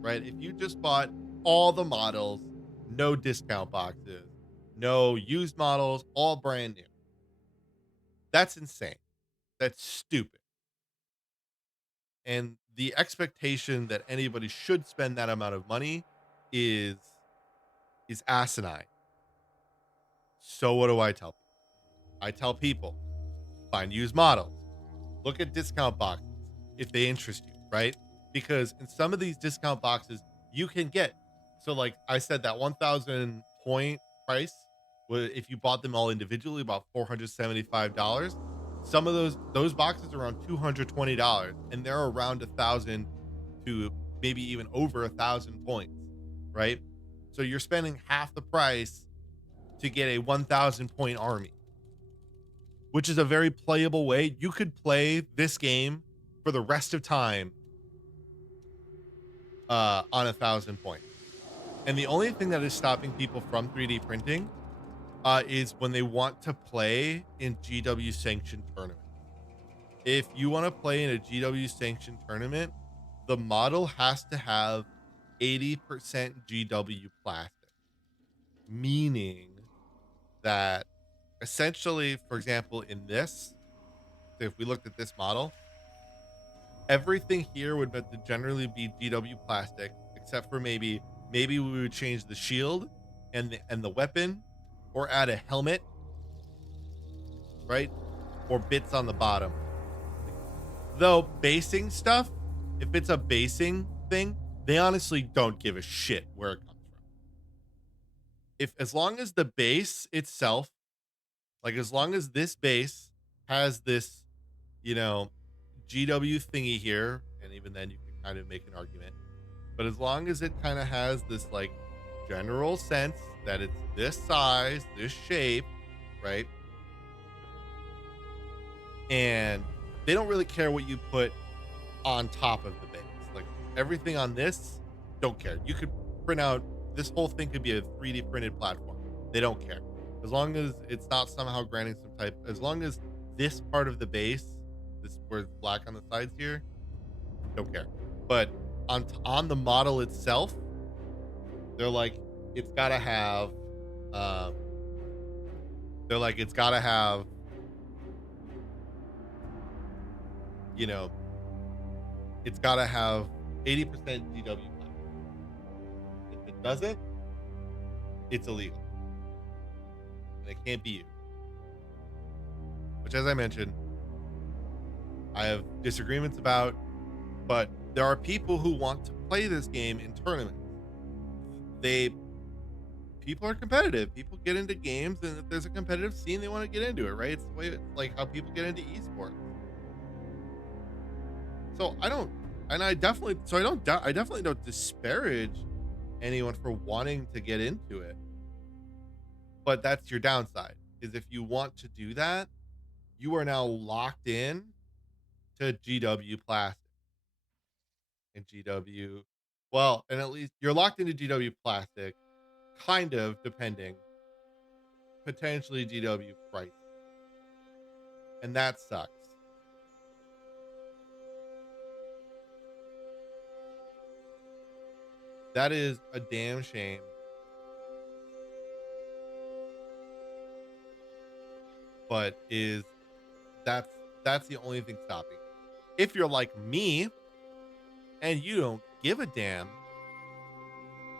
right? If you just bought all the models, no discount boxes, no used models, all brand new. That's insane. That's stupid. And the expectation that anybody should spend that amount of money is asinine. So what do I tell people? I tell people, find used models. Look at discount boxes if they interest you, right? Because in some of these discount boxes, you can get, so like I said, that 1,000 point price, if you bought them all individually, about $475. Some of those boxes are around $220, and they're around 1,000 to maybe even over 1,000 points, right? So you're spending half the price to get a 1,000 point army, which is a very playable way. You could play this game for the rest of time on 1,000 points. And the only thing that is stopping people from 3D printing is when they want to play in GW sanctioned tournaments. If you want to play in a GW sanctioned tournament, the model has to have 80% GW plastic, meaning that essentially, for example, in this, if we looked at this model, everything here would meant to generally be GW plastic, except for maybe we would change the shield and the weapon, or add a helmet, right? Or bits on the bottom. Though basing stuff, if it's a basing thing, they honestly don't give a shit where it comes from. As long as the base itself, like as long as this base has this, you know, GW thingy here, and even then you can kind of make an argument. But as long as it kind of has this like general sense that it's this size, this shape, right? And they don't really care what you put on top of the base. Like everything on this, don't care. You could print out, this whole thing could be a 3D printed platform. They don't care. As long as it's not somehow granting some type, as long as this part of the base, this where it's black on the sides here, don't care. But on the model itself, they're like, it's gotta have, um, they're like, it's gotta have, you know, it's gotta have 80% GW plastic. If it doesn't, it's illegal. And it can't be used. Which, as I mentioned, I have disagreements about, but there are people who want to play this game in tournaments. People are competitive. People get into games, and if there's a competitive scene, they want to get into it, right? It's the way, it's like how people get into esports. So I definitely don't disparage anyone for wanting to get into it. But that's your downside, is if you want to do that, you are now locked in to GW plastic and GW Well, and at least you're locked into GW Classic, kind of, depending, potentially GW Price, and that sucks. That is a damn shame, but is that's that's the only thing stopping it. If you're like me and you don't give a damn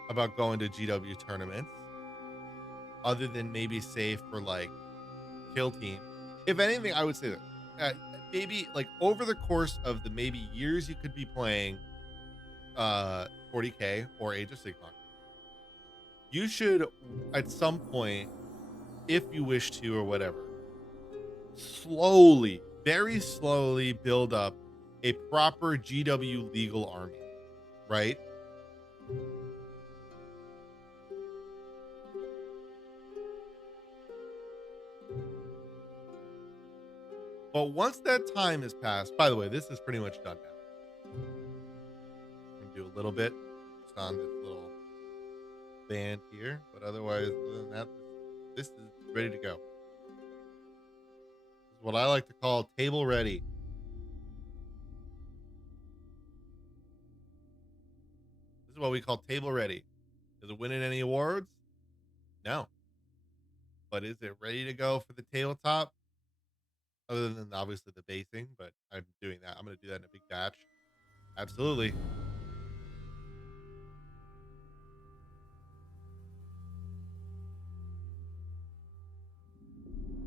about going to GW tournaments, other than maybe say for like kill teams. If anything, I would say that uh, maybe like over the course of the maybe years you could be playing 40K or Age of Sigmar, you should at some point, if you wish to or whatever, slowly, very slowly build up a proper GW legal army, right? But once that time has passed, by the way, this is pretty much done now. I'm gonna do a little bit just on this little band here, but otherwise, other than that, this is ready to go. This is what I like to call table ready. This is what we call table ready. Is it winning any awards? No. But is it ready to go for the tabletop? Other than obviously the basing, but I'm doing that. I'm going to do that in a big batch. Absolutely.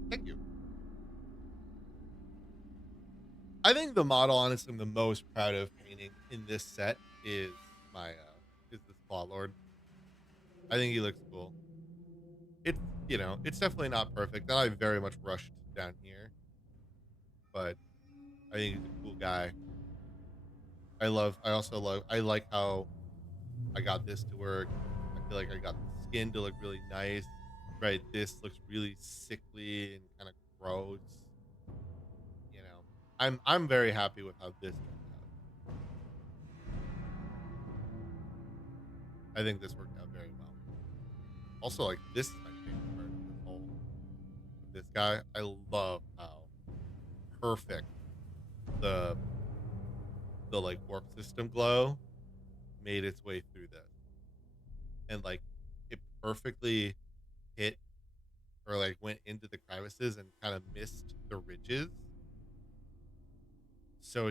Thank you. I think the model, honestly, I'm the most proud of painting in this set is is this Claw Lord. I think he looks cool. It's it's definitely not perfect, and I very much rushed down here, but I think he's a cool guy. I like how I got this to work. I feel like I got the skin to look really nice. Right, this looks really sickly and kind of gross. I'm very happy with how this turned out. I think this worked out very well. Also, like this is my favorite part of this guy. I love how perfect the like warp system glow made its way through this, and like it perfectly hit or like went into the crevices and kind of missed the ridges. So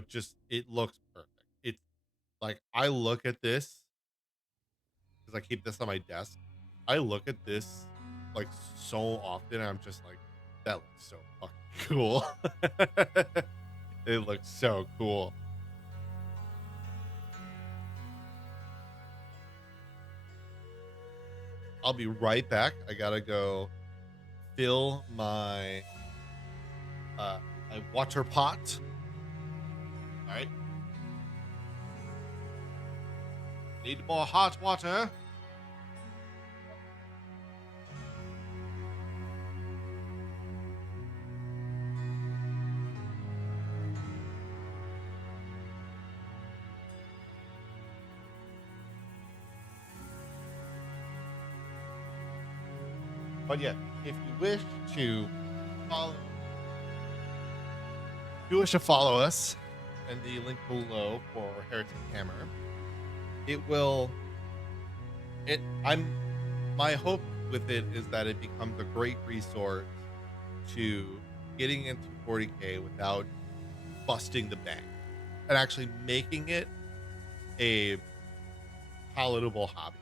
it looks perfect. It's like I look at this because I keep this on my desk. I look at this like so often. I'm just like, that looks so fucking cool. It looks so cool. I'll be right back. I gotta go fill uh my water pot. All right. Need more hot water. But yeah, if you wish to follow us and the link below for Heretic Hammer, it will it I'm my hope with it is that it becomes a great resource to getting into 40K without busting the bank and actually making it a palatable hobby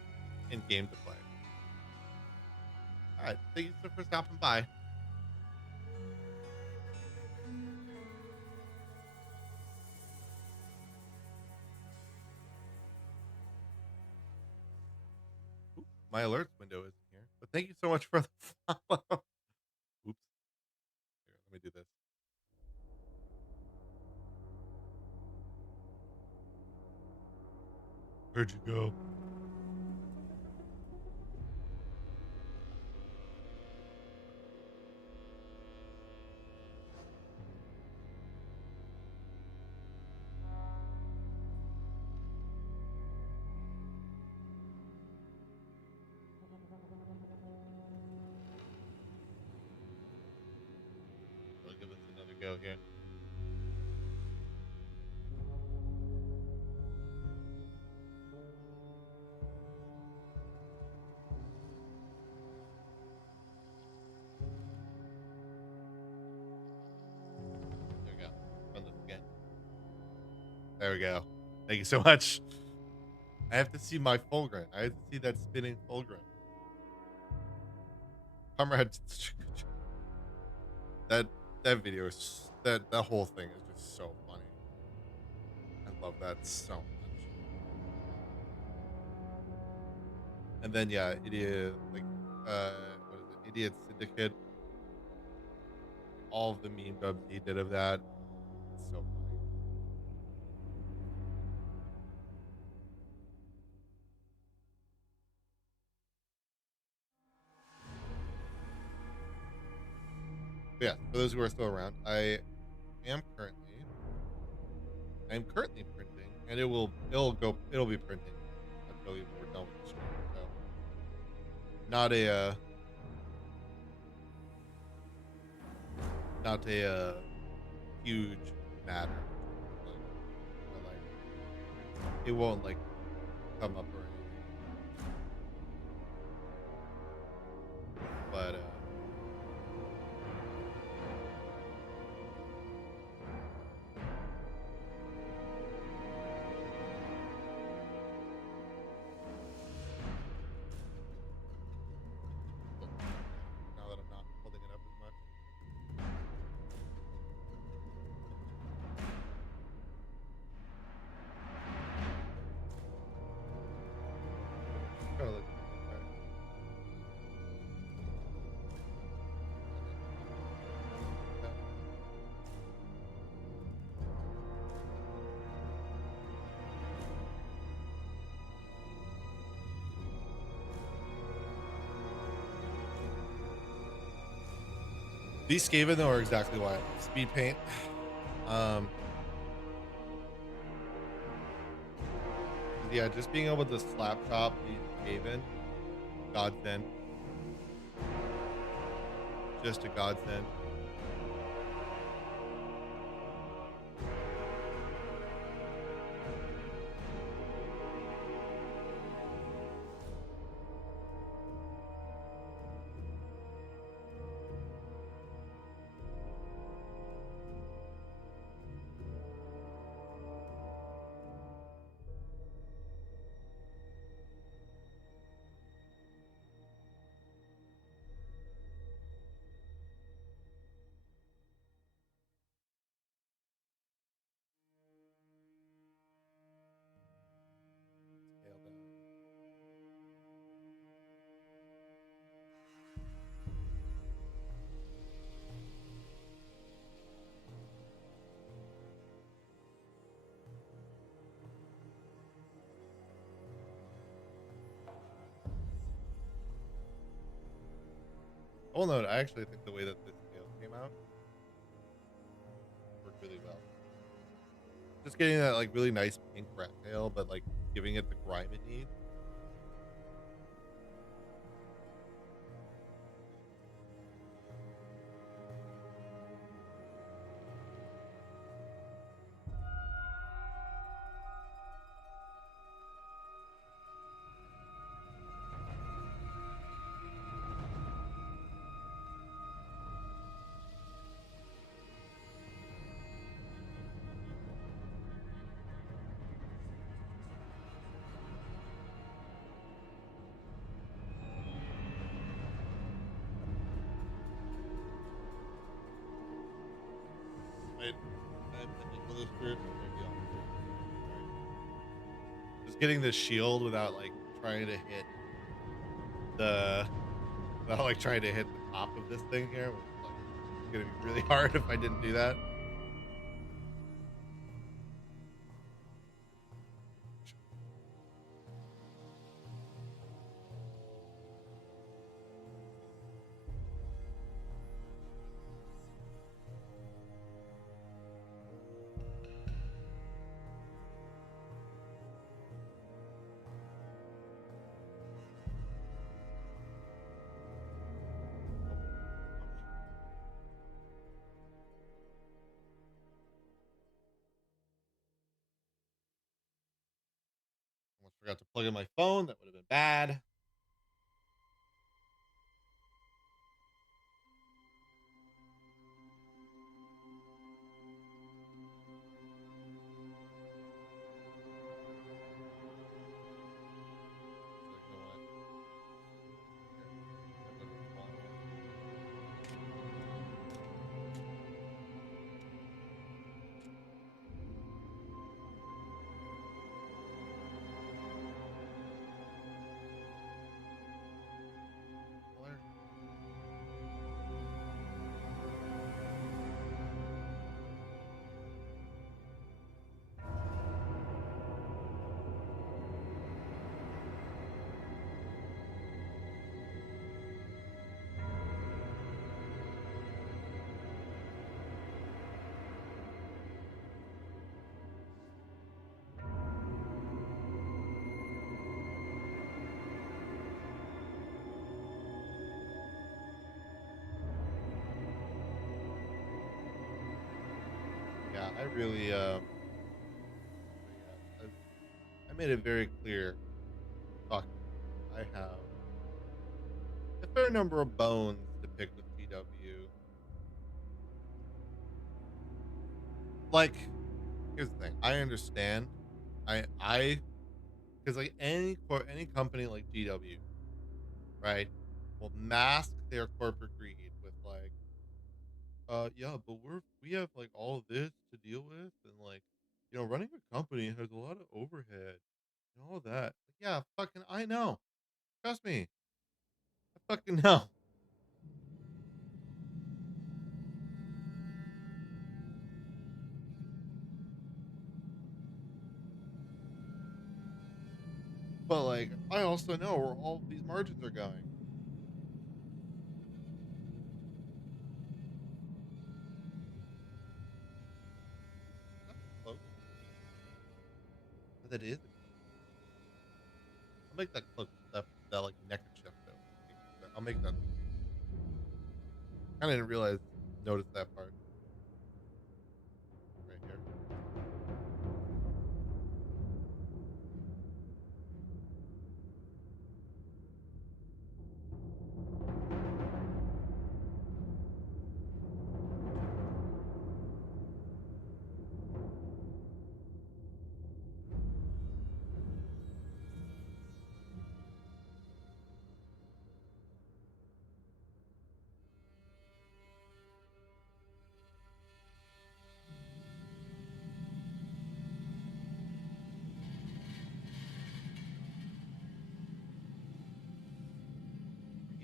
and game to play. All right, thank you so for stopping by. Oops, my alerts window isn't here, but thank you so much for the follow. Oops, here, let me do this. Where'd you go? give this another go here. There we go. Run this again. There we go. Thank you so much. I have to see my Fulgrim. I have to see that spinning Fulgrim. Comrade, that video is that whole thing is just so funny. I love that so much. And then yeah, idiot like what is it? Idiot Syndicate. All of the meme dubs he did of that. It's so funny. But yeah, for those who are still around, am currently I'm currently printing, and it'll be printing until we're done with the stream. So not a not a huge matter. It won't like come up or anything. But now that I'm not holding it up as much. Kinda look okay. These Skaven though are exactly why speed paint. Yeah, just being able to slap top these Skaven, godsend. Just a godsend. Scale down. Oh no, I actually think the way that this scale came out worked really well. Just getting that like really nice pink rat tail, but like giving it the grime it needs. Right? I'm thinking for this group, maybe I'll just getting this shield without like trying to hit the without like trying to hit the top of this thing here was like gonna be really hard if I didn't do that. Forgot to plug in my phone. That would have been bad. So you know what? Here, I'll go to the smaller one. Smaller. Yeah, I really yeah, I made it very clear talking to you. I have a fair number of bones to pick with GW. Like, here's the thing. I understand. I because like any company like GW, right, will mask their corporate greed with like, yeah, but we have like all this to deal with, and like, running a company has a lot of overhead and all that. Like, yeah, fucking, I know. Trust me, I fucking know. But like, I also know where all these margins are going. That's a cloak. That is a cloak. I'll make that cloak that like neckerchief though. I'll make that. Kind of didn't realize notice that part right here. For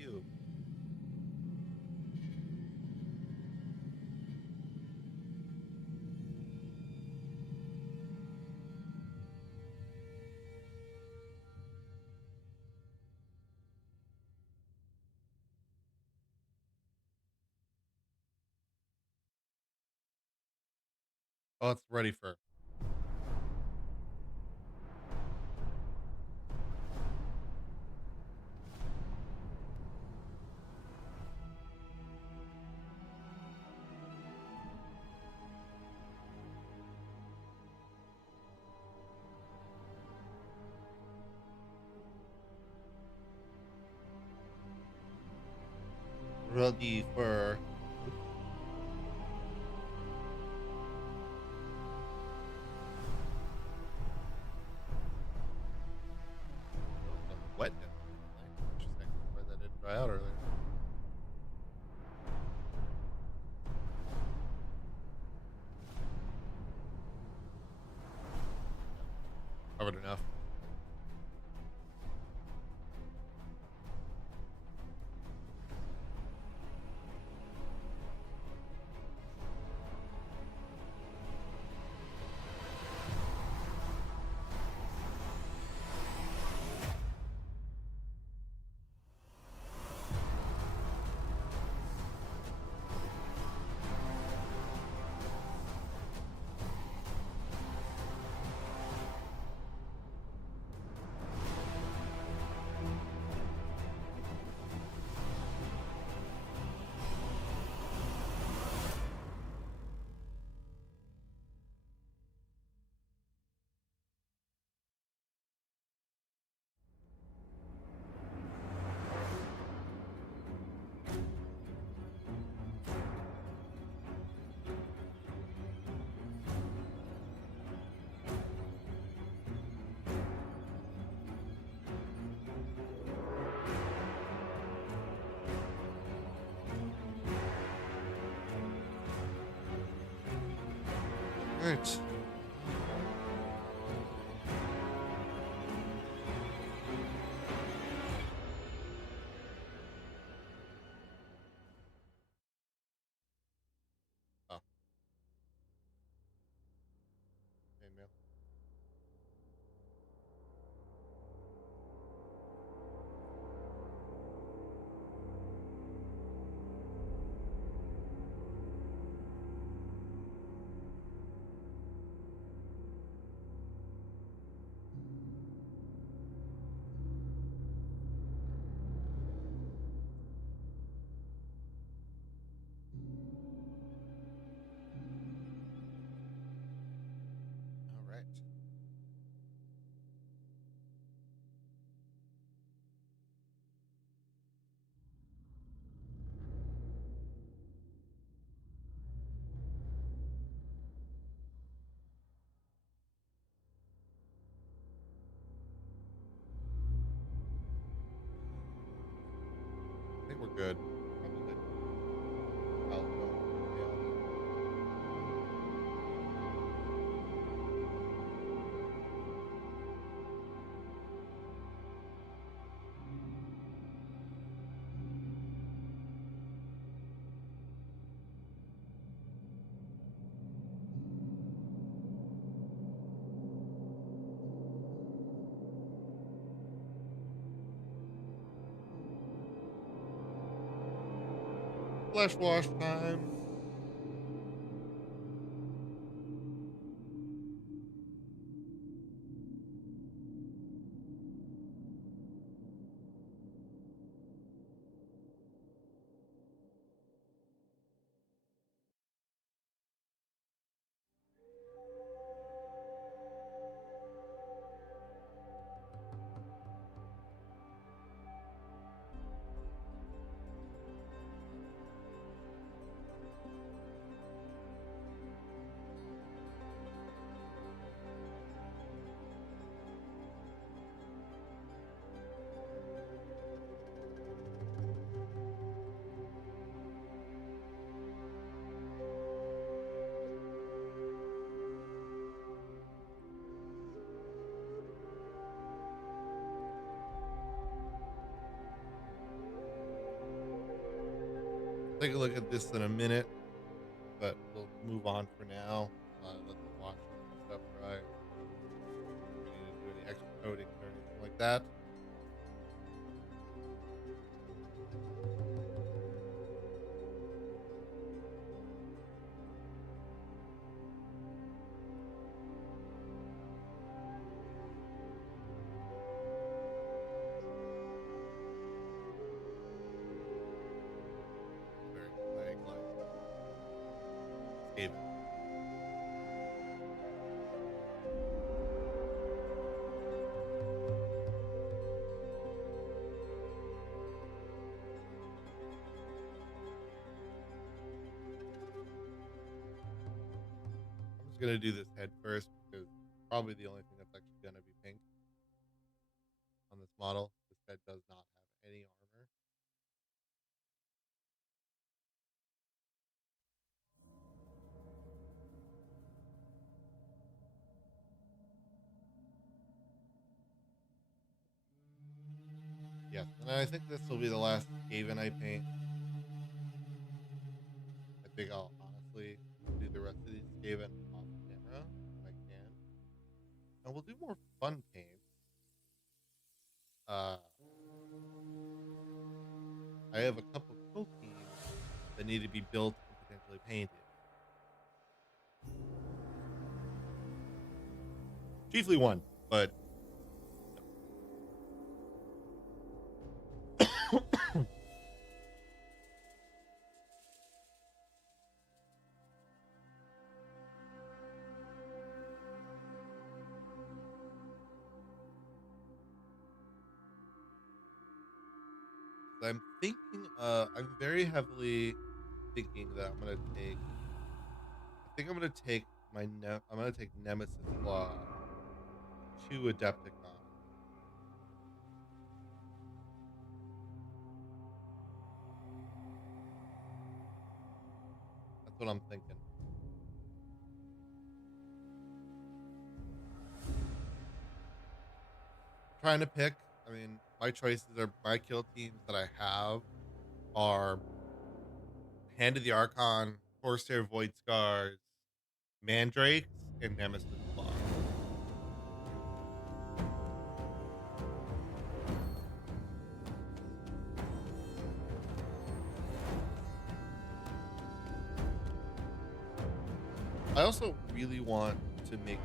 you. Oh, it's ready for ready for oh, some wetness recently. Interesting. Why that didn't dry out earlier. Yeah, covered enough. All right. Oh, hey, man. All right. I think we're good. Probably. I'll go and play all day. Flesh wash time. Take a look at this in a minute, but we'll move on for now. Let the washes and stuff dry. We need to do any extra coatings or anything like that. Very like Skaven. I'm just gonna do this head first because probably the only thing that's actually gonna be pink on this model. This head does not have any armor. Yes, and I think this will be the last Skaven I paint. I think I'll honestly do the rest of these Skaven off camera when I can, and we'll do more fun paints. Uh, I have a couple kill teams that need to be built and potentially painted. Chiefly one, but I'm thinking. I'm very heavily thinking that I'm gonna take. I think I'm gonna take I'm gonna take Nemesis Claw to Adepticon. That's what I'm thinking. trying to pick, I mean, my choices are my kill teams that I have are Hand of the Archon, Corsair Void Scars, Mandrakes, and Nemesis Claw. I also really want to make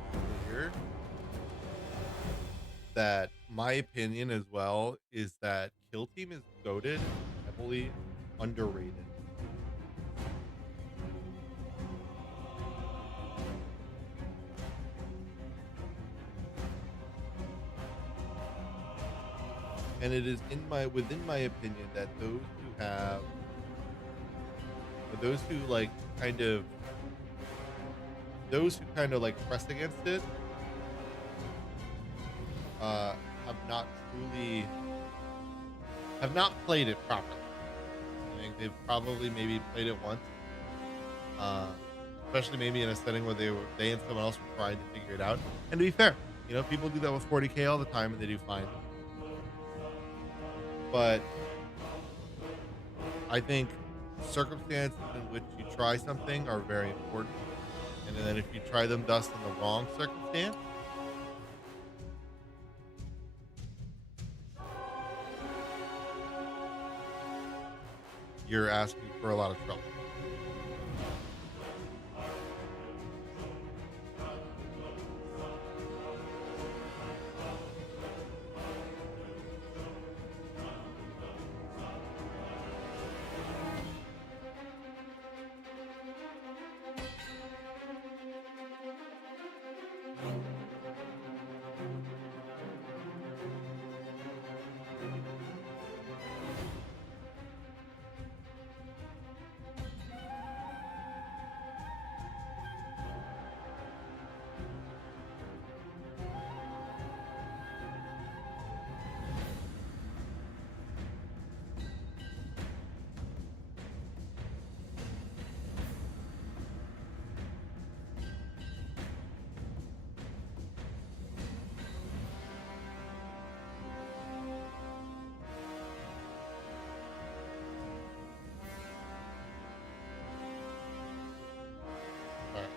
clear that my opinion as well is that kill team is goated and heavily underrated. And it is in my within my opinion that those who like kind of those who kind of like press against it uh have not truly have not played it properly. I think they've probably maybe played it once, uh, especially maybe in a setting where they and someone else were trying to figure it out. And to be fair, people do that with 40k all the time, and they do fine. But I think circumstances in which you try something are very important. And then if you try them thus in the wrong circumstance, you're asking for a lot of trouble. All right.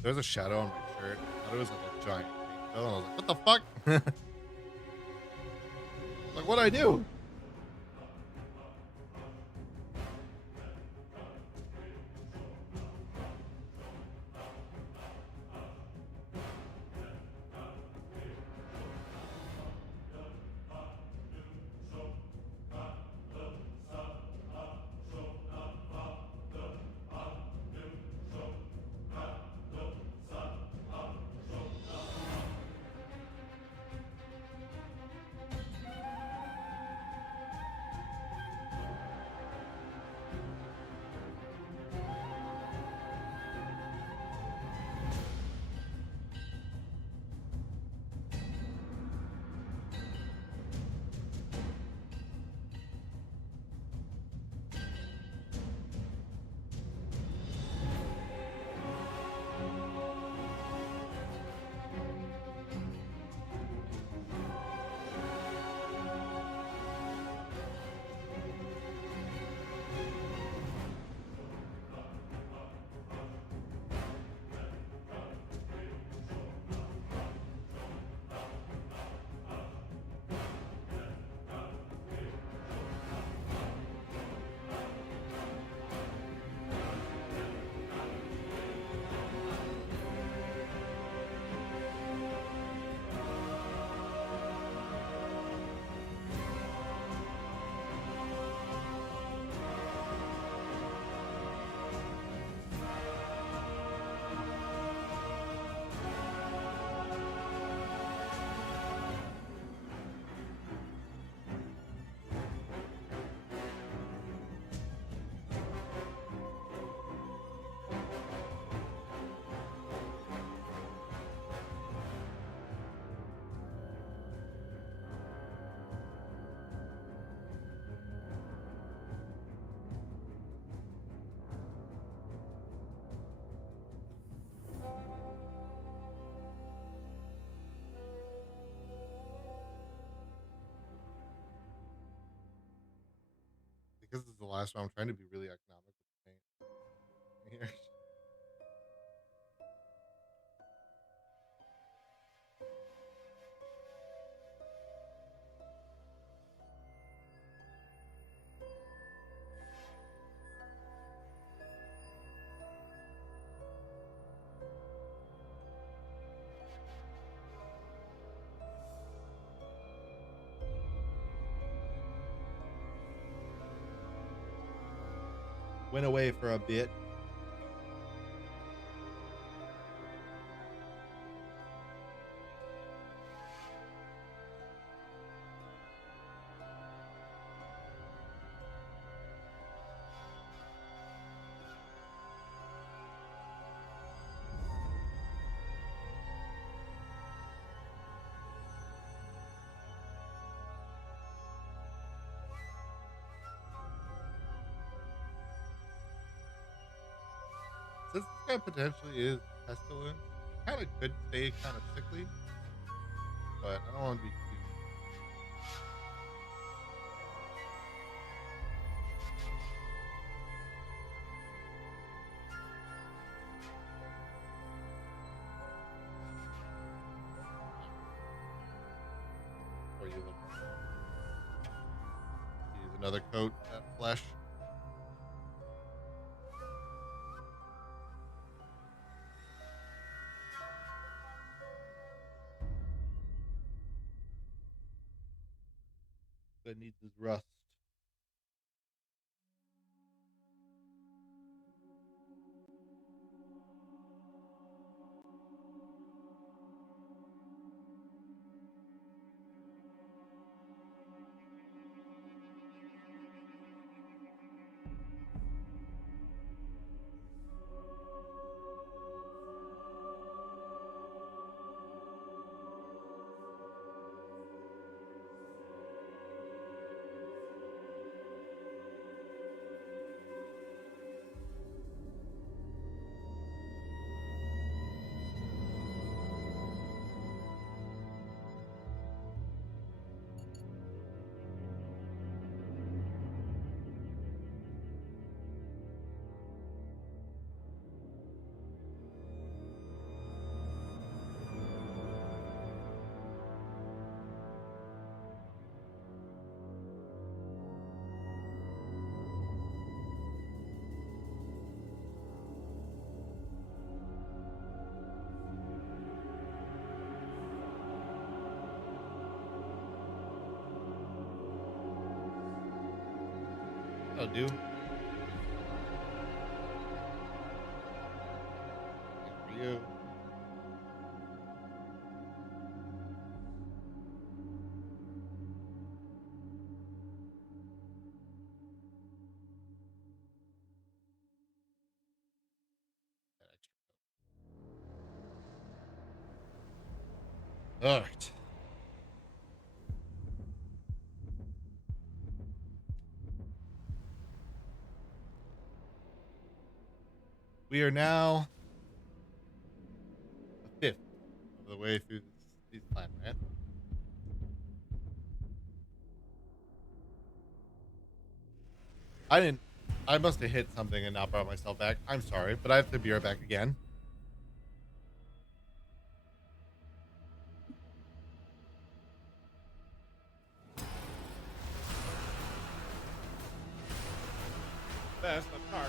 There's a shadow on my shirt. I thought it was like a giant pink pill, and I was like, what the fuck? Like, what'd I do? last one. I'm trying to be really economical with paint here. Went away for a bit. Since this guy potentially is pestilence, kind of could stay kind of sickly, but I don't want to be too. For you look. Use another coat that flesh. That needs his rust. That'll do. Good for you. That extra coat. All right. We are now a fifth of the way through these plan, right? I didn't. I must have hit something and not brought myself back. I'm sorry, but I have to be right back again. Best of car.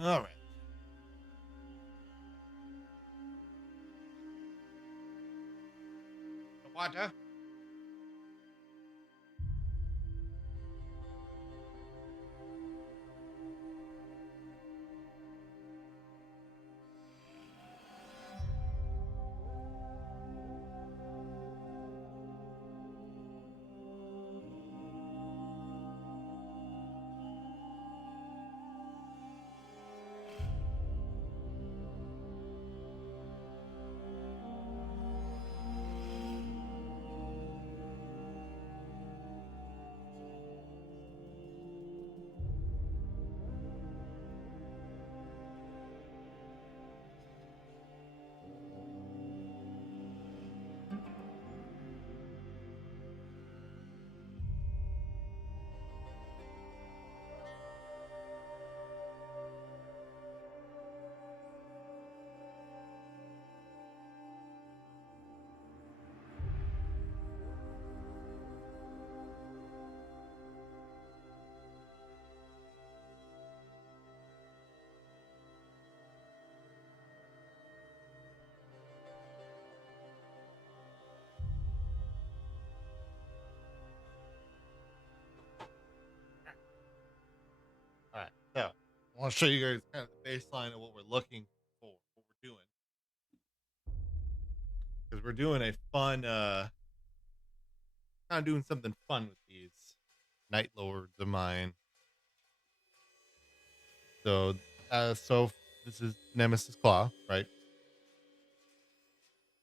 All right. The water. All right. So I want to show you guys kind of the baseline of what we're looking for, what we're doing. Because we're doing a fun, kind of doing something fun with these Night Lords of mine. So this is Nemesis Claw, right?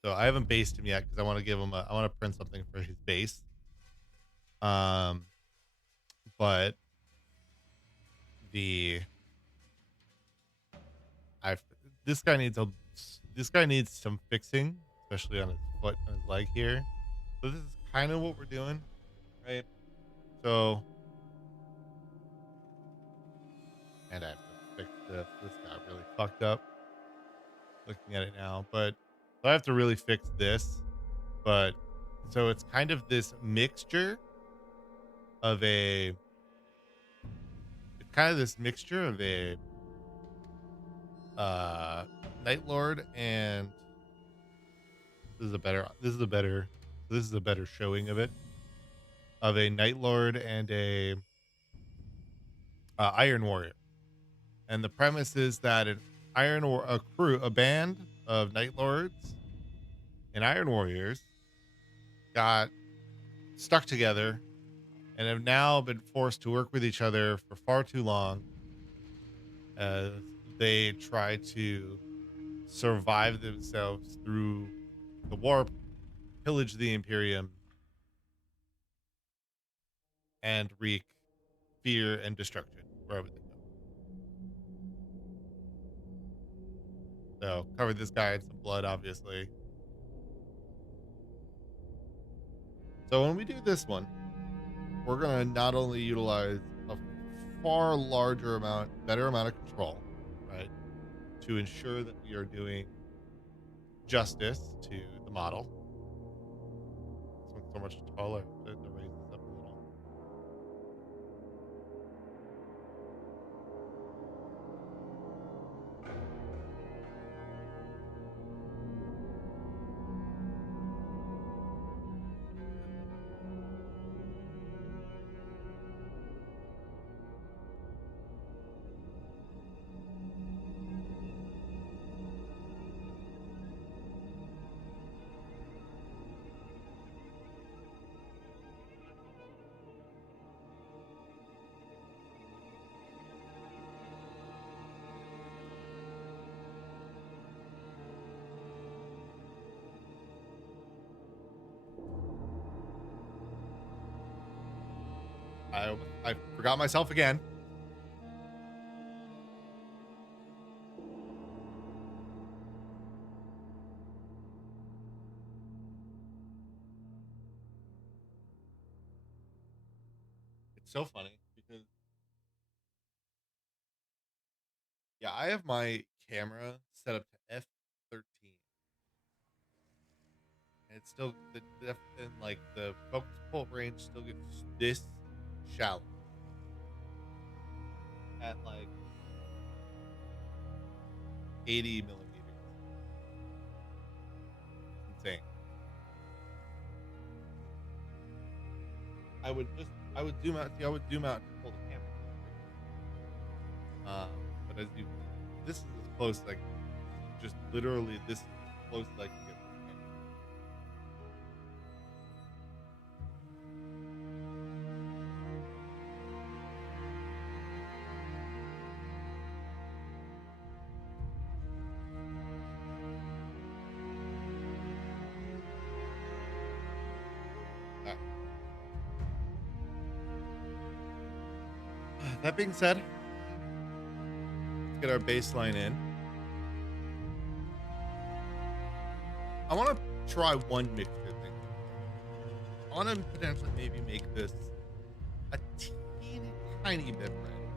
So I haven't based him yet because I want to give him I want to print something for his base. Um, but the I this guy needs a this guy needs some fixing, especially on his foot and his leg here. So this is kind of what we're doing, right? So and I have to fix this. This got really fucked up looking at it now, but so I have to really fix this. But so it's kind of this mixture of a it's kind of this mixture of a uh Night Lord and this is a better showing of it of a Night Lord and a Iron Warrior. And the premise is that a band of Night Lords and Iron Warriors got stuck together and have now been forced to work with each other for far too long as they try to survive themselves through the warp, pillage the Imperium, and wreak fear and destruction wherever they go. So cover this guy in some blood, obviously. So when we do this one, we're gonna not only utilize a far better amount of control, right, to ensure that we are doing justice to the model. This one's so much taller. I have to raise this up a little. I forgot myself again. It's so funny because yeah, I have my camera set up to f13, and it's still and like the focus pull range still gets this shallow at like 80 millimeters. Insane. I would zoom out. See, I would zoom out to pull the camera. But as you, this is as close like just literally this is as close as I can get with the camera. Alright. That being said, let's get our baseline in. I want to try one mixture thing. I want to potentially maybe make this a teeny tiny bit red.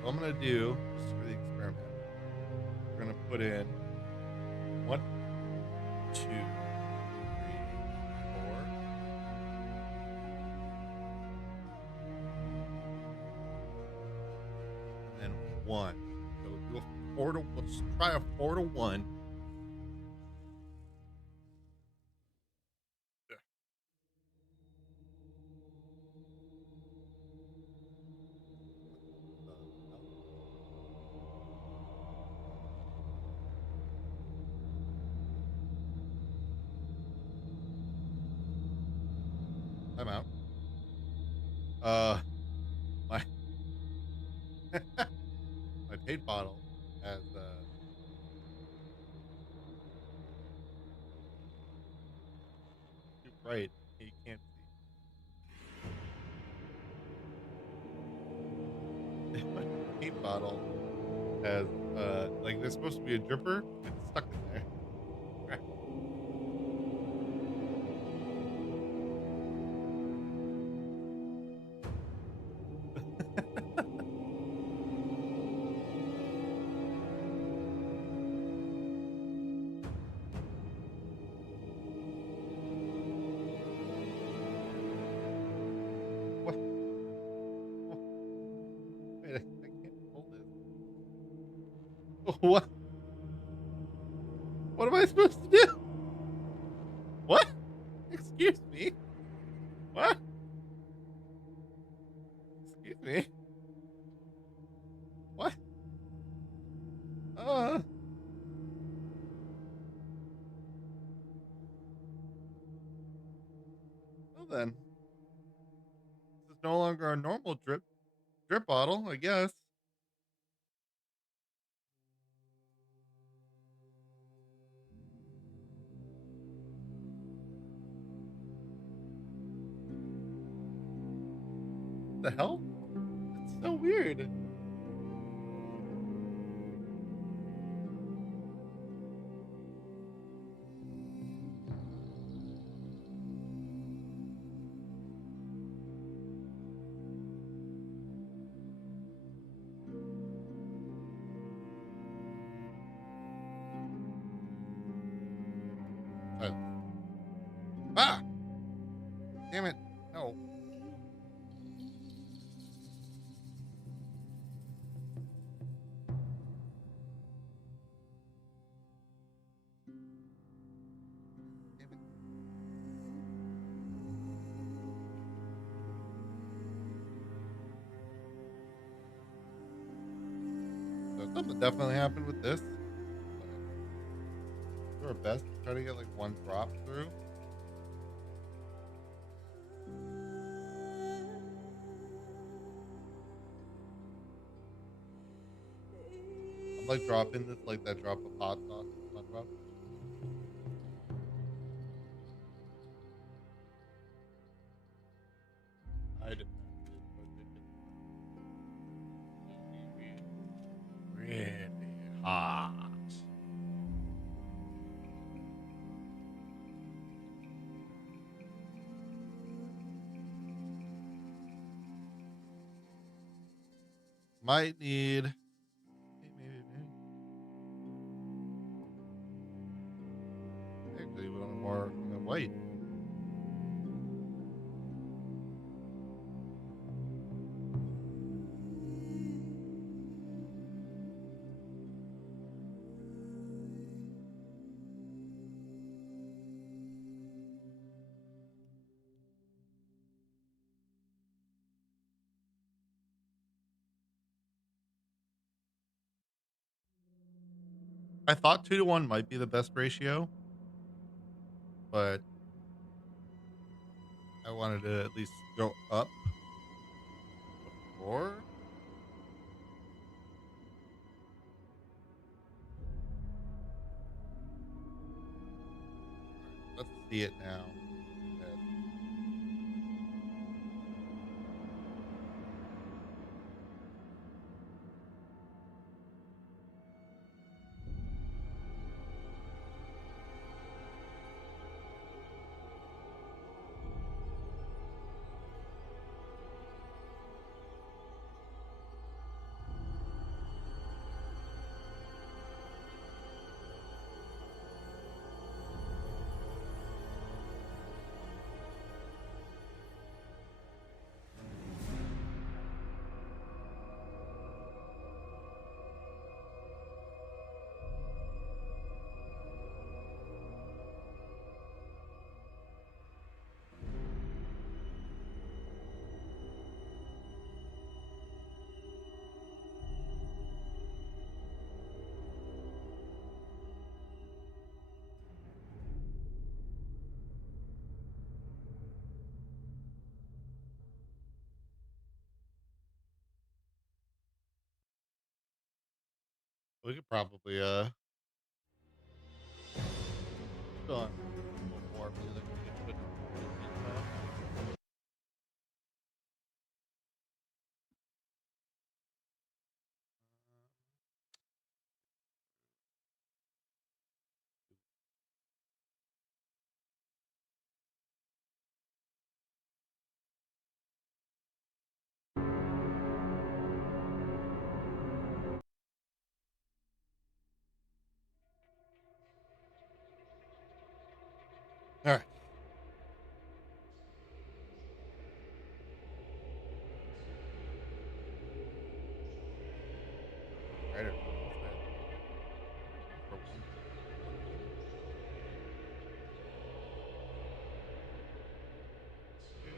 What I'm gonna do, just for the experiment, we're gonna put in 1, 2, 3, 4. And then 1. So we'll do a 4 to, let's try a 4 to 1. I'm out. My my paint bottle has too bright. You can't see. My paint bottle has like there's supposed to be a dripper. It's stuck in there. What? Oh, wait, I can't hold this. What? What am I supposed to do? What? Excuse me. What? Excuse me. What? Uh. Well then, this is no longer a normal drip bottle, I guess. What the hell? It's so weird. Try this. Ah! Damn it. No. Damn it. So something definitely happened with this. But we'll do our best to try to get like one drop through. I'm like dropping this like that drop of hot sauce in SpongeBob. I did really hot. Might need maybe. Actually, we want more white. I thought 2 to 1 might be the best ratio, but I wanted to at least go up before. All right, let's see it now. Yes. We could probably go on a little more music so we can switch to the intro. All right. Right or almost there. One for one. Lucky. 2, 3.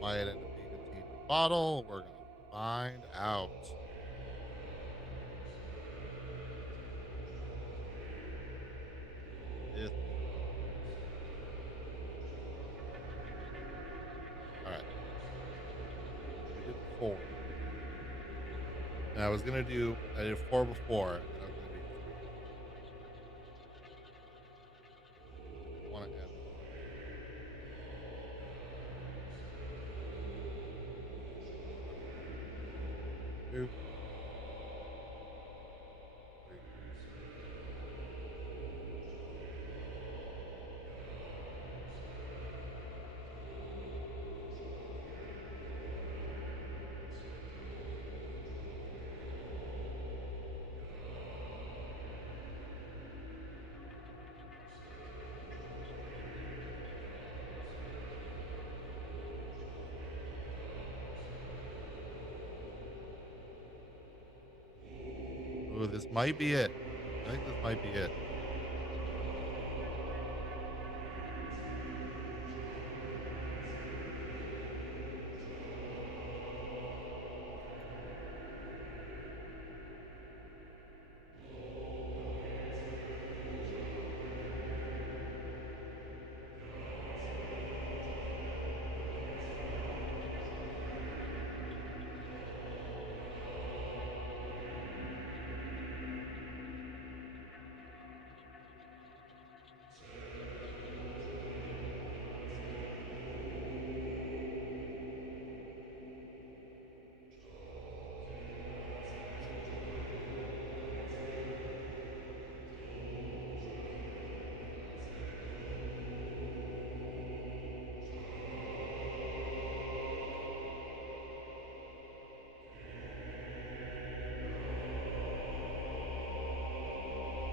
Why it ended up being a team in a bottle, we're gonna find out. This is all right. So we did 4. And I did 4 before, and then I was gonna do 3. I wanna add the 3. 2, 3. Ooh, this might be it. I think this might be it.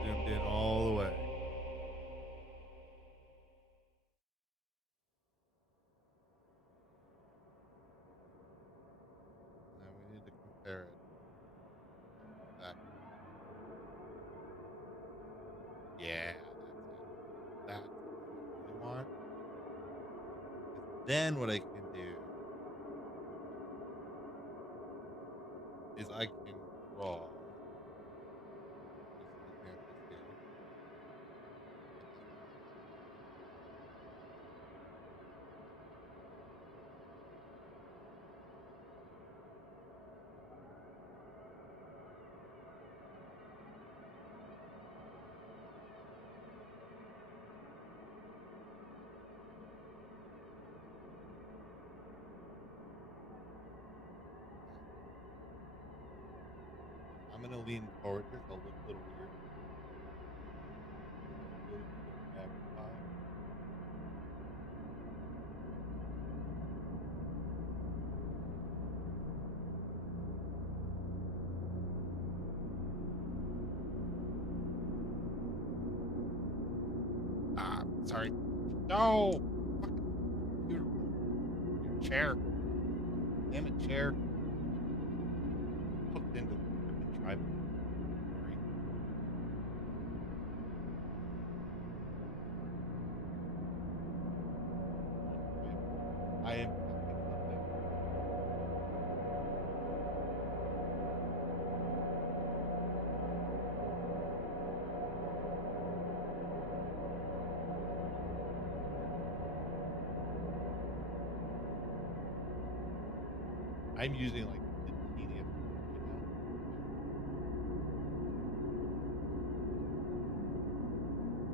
Zoomed in all the way. Now we need to compare it back. Yeah, that's it. That's what I really want. Because then what I can do is I can draw just some examples here. I'm gonna lean forward here, so I'll look a little weird. I'll really quick magnify. Ah, sorry. No! Fucking computer. Your chair. Damn it, chair. Hooked into the freaking tripod. Sorry. Alright, I am testing something. I'm using like the teeniest font right now. So I look weird.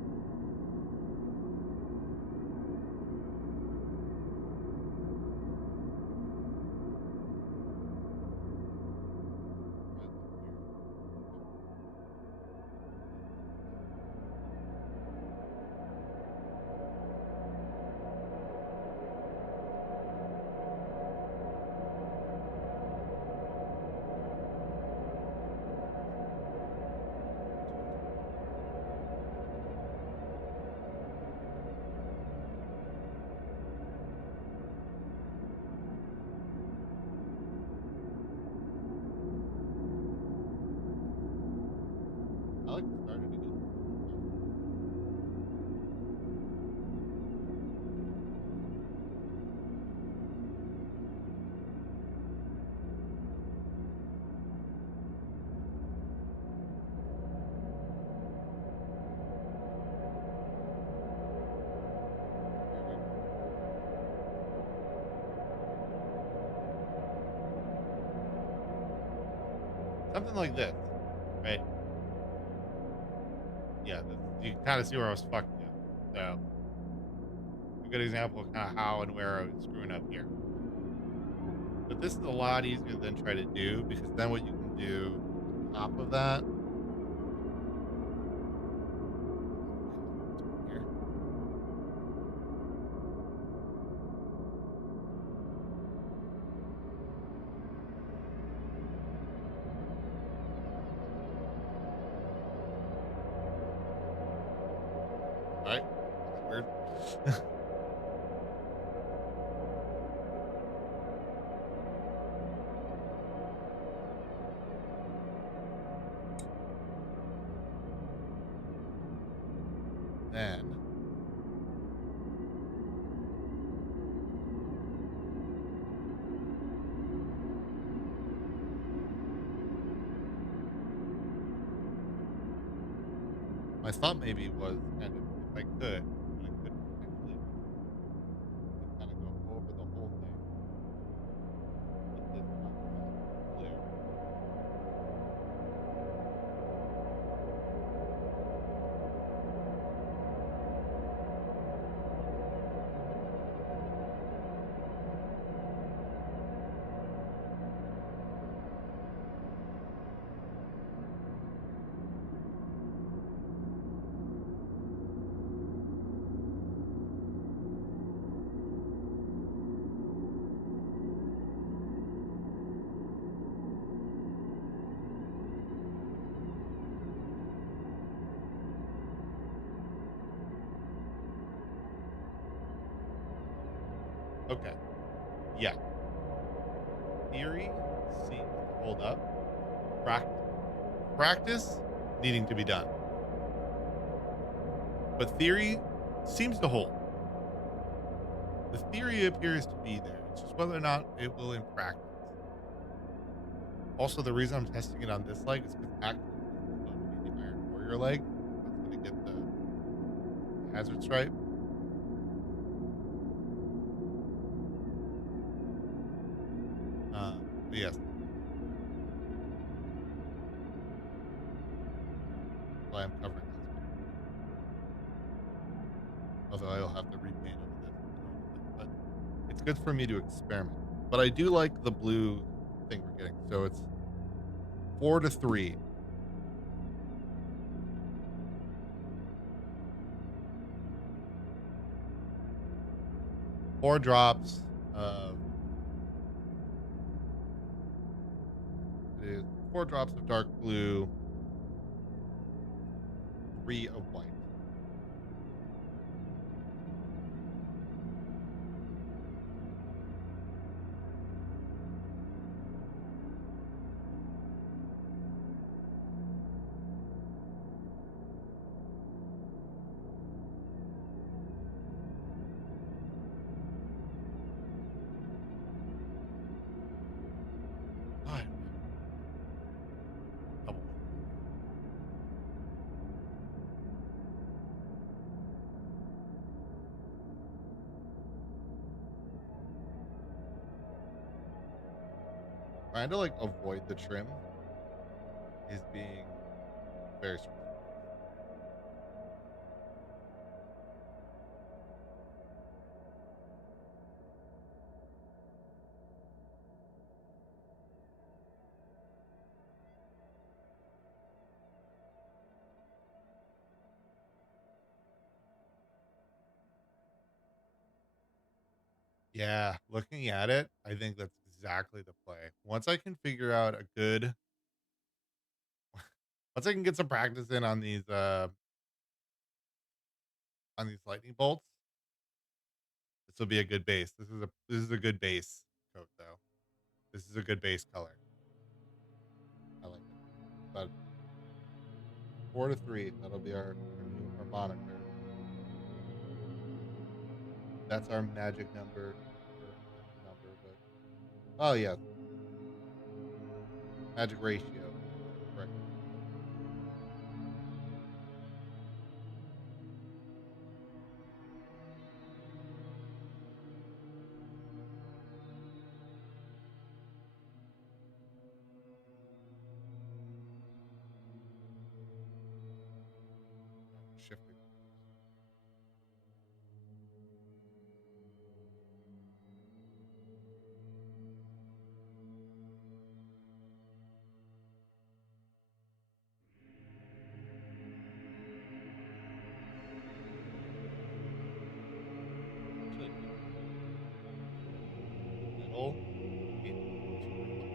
So let's do that. It's too tall. I like the start of it. It looks nice. There we go. Something like this, right? Yeah, this you can kind of see where I was fucking up. So a good example of kind of how and where I was screwing up here. But this is a lot easier than try to do because then what you can do on top of that. Oh god, let's move here. All right, that was weird. Then my thought maybe was kind of if I could, what I could potentially do is kind of go over the whole thing with this contrast blue. Okay. Yeah. Theory seems to hold up. Prac- Practice needing to be done. but theory seems to hold. The theory appears to be there. It's just whether or not it will in practice. Also, the reason I'm testing it on this leg is because actually this is going to be the Iron Warrior leg, so it's going to get the hazard stripe. But yes, why I'm covering this one. Although I'll have to repaint over this normally, but it's good for me to experiment. But I do like the blue thing we're getting. So it's 4 to 3. 4 drops of it is 4 drops of dark blue, 3 of white. God, double white. Trying to like avoid the trim is being very stressful. Yeah, looking at it, I think that's exactly the play. Once I can figure out a good once I can get some practice in on these lightning bolts, this will be a good base. This is a good base coat though. This is a good base color. I like it. But 4 to 3, that'll be our moniker. That's our magic number, or not number, but oh yes, magic ratio is the correct way to put it. Yeah, just shifting things. Actually, it looks good. The metal painted to reflect.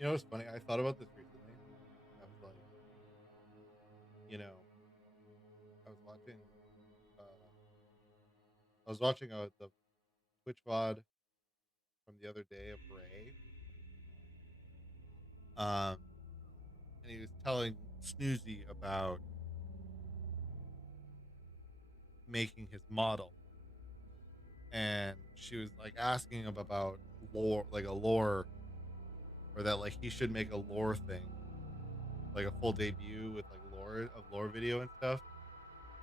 You know, it's funny. I thought about this recently. I was like, you know, I was watching, uh, the Twitch VOD from the other day of Ray, um, and he was telling Snoozy about making his model, and she was like asking him about lore, like a lore, or that like he should make a lore thing, like a full debut with like lore video and stuff.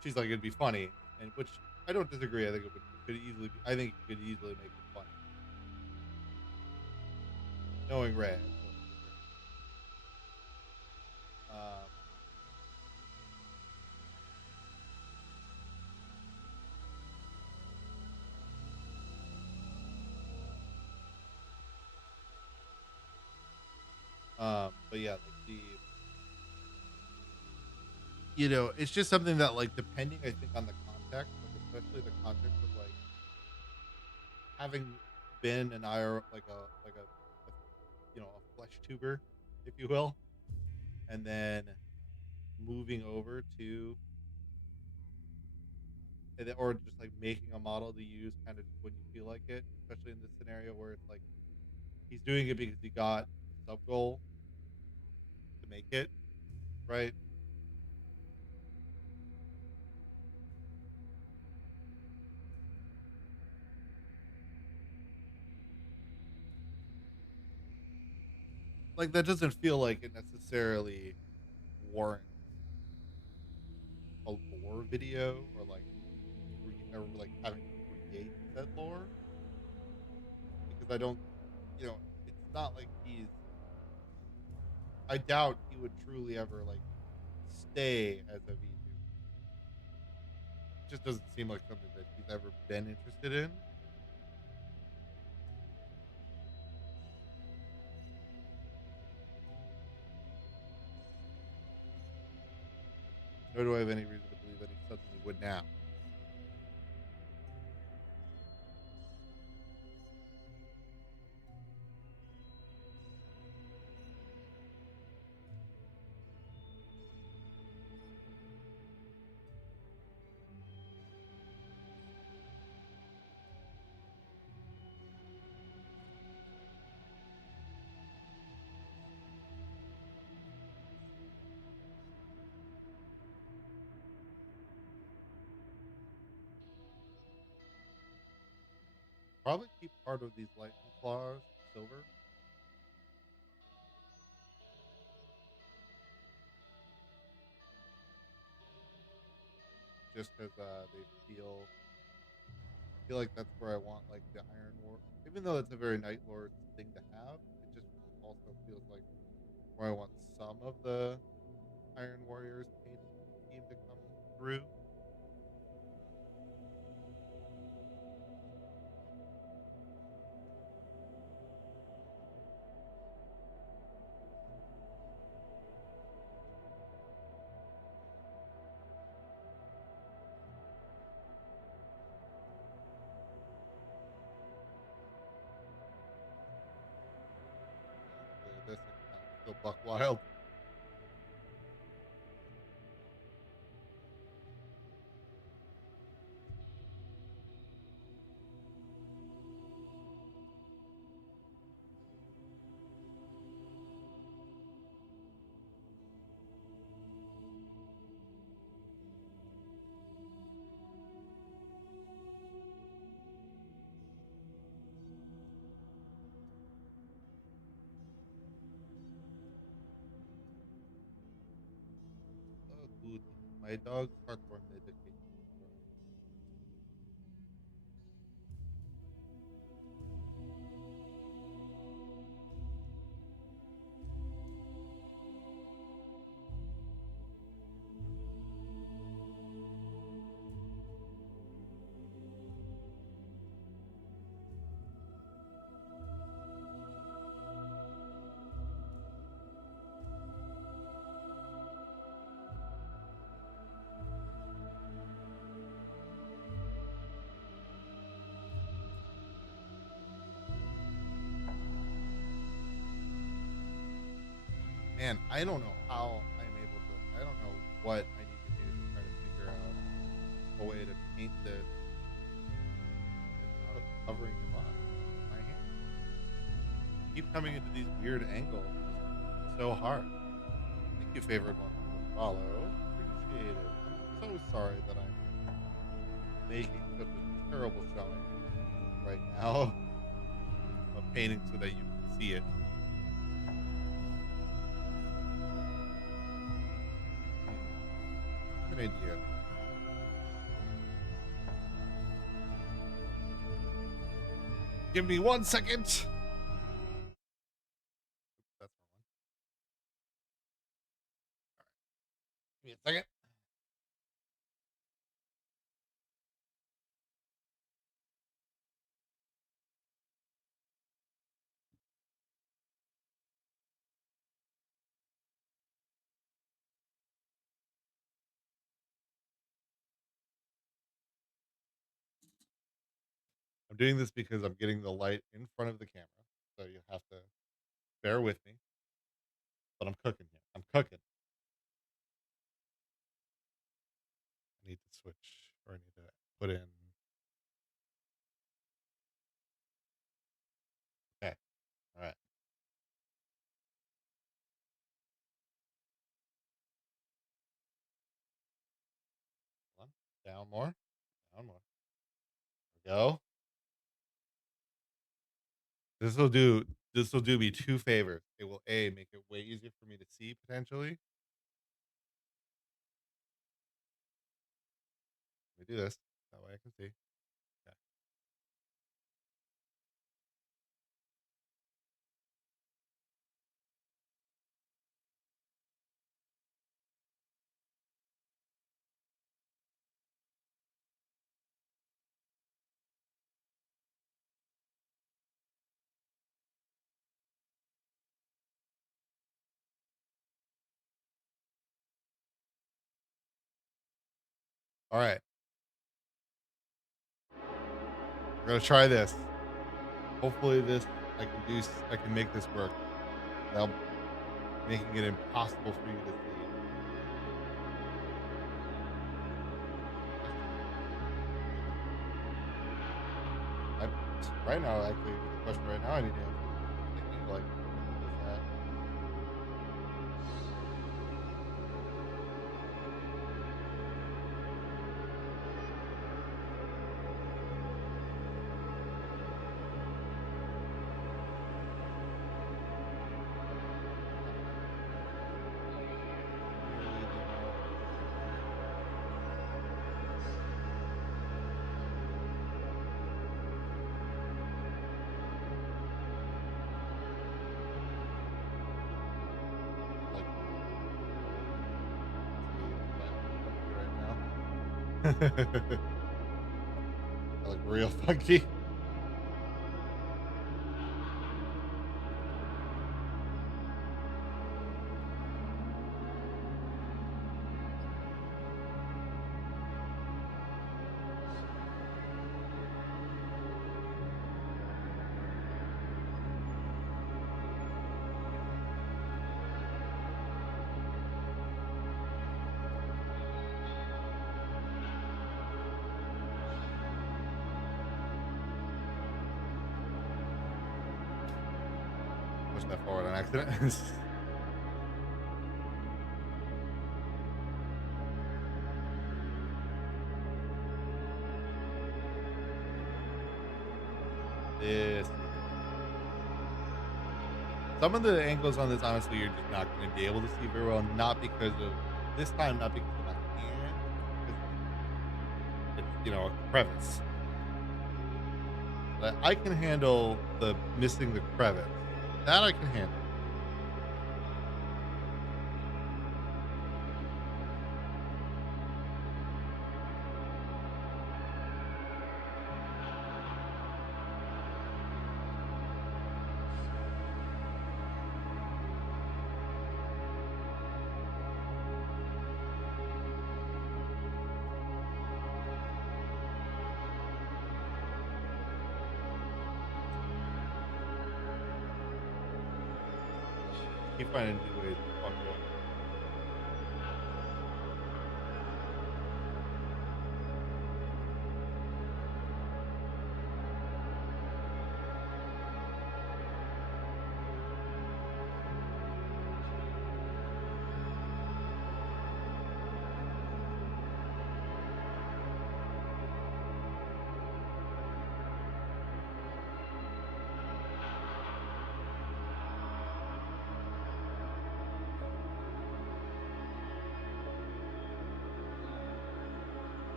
She's like, it'd be funny, and which I don't disagree. I think it could easily be. I think he could easily make it funny. Knowing Ray, I don't disagree. Um, but yeah, like it's just something that like depending, I think, on the context, like especially the context of like having been an IR a a flesh tuber, if you will, and then moving over to or just like making a model to use kind of just when you feel like it, especially in this scenario where it's like he's doing it because he got a sub goal to make it, right? Like that doesn't feel like it necessarily warrants a lore video or like or like having to create said lore because I don't, it's not like I doubt he would truly ever like stay as a VTuber. It just doesn't seem like something that he's ever been interested in. Nor do I have any reason to believe that he suddenly would now. Probably keep part of these lightning claws silver, just because they feel like that's where I want like the Iron War. Even though it's a very Night Lord thing to have, it just also feels like where I want some of the Iron Warriors painting scheme to come through. This and kind of still buck wild. Oh, good. My dog's heartworm medication. Man, I don't know how I'm able to. I don't know what I need to do to try to figure out a way to paint this without covering him up with my hand. Keep coming into these weird angles. It's so hard. Thank you, favorite one, for the follow. Appreciate it. I'm so sorry that I'm making such a terrible showing right now of painting so that you can see it. I have an idea. Give me 1 second. Oops, that's the one. Give me a second. I'm doing this because I'm getting the light in front of the camera, so you have to bear with me. But I'm cooking here. I'm cooking. I need to switch, or I need to put in. Okay. All right. Hold on. Down more. Down more. There we go. This will do. This will do me two favors. It will make it way easier for me to see potentially. Let me do this. That way I can see. Okay. All right. We're gonna try this. Hopefully, this I can do. I can make this work without making it impossible for you to see. I, right now, actually, the question right now I need to answer is the angle. Like, is that really the like see if right now? I look real funky. Push that forward on accident. This. Some of the angles on this, honestly, you're just not going to be able to see very well. Not because of this time, not because of my hand, because it's a crevice. But I can handle the missing the crevice. That I can handle. keep finding new ways to fuck you up.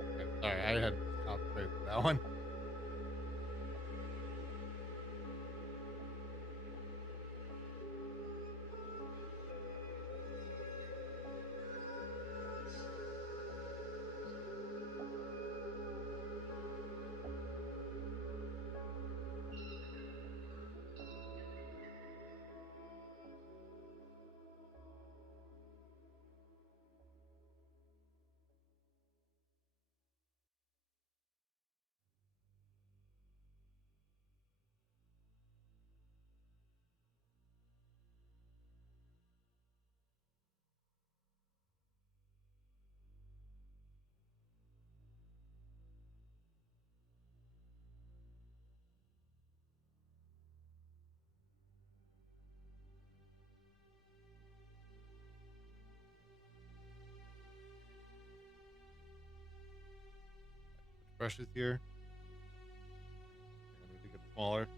Okay, sorry, I had to just concentrate for that one. Brushes here. I need to get smaller.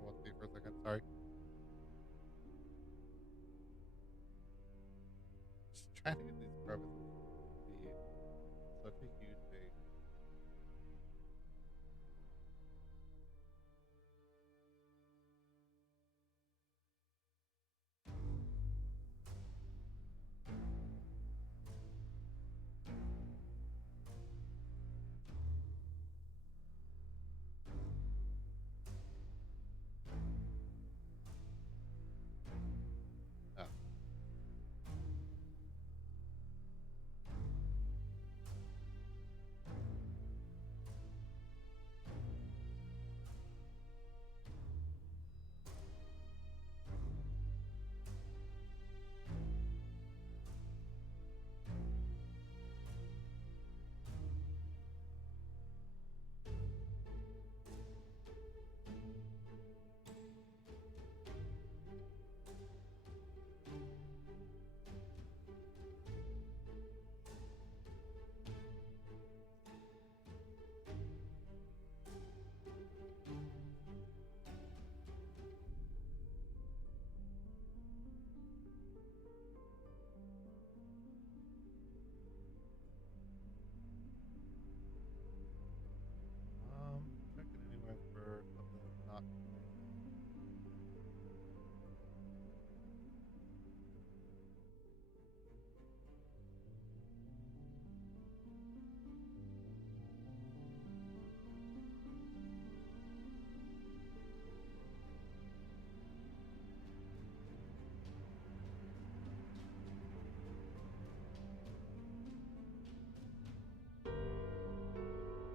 Hold on for a second. Sorry. Just trying to get these crevices to be such a huge thing. Oh. Checking anywhere for something that's not connected.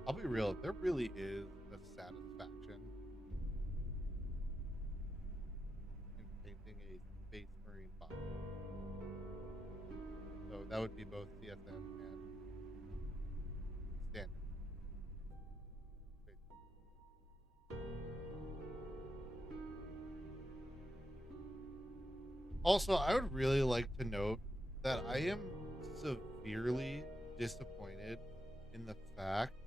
I'll be real. There really is a satisfaction in painting a space marine body. So that would be both CSM and standard. Space. Also, I would really like to note that I am severely disappointed in the fact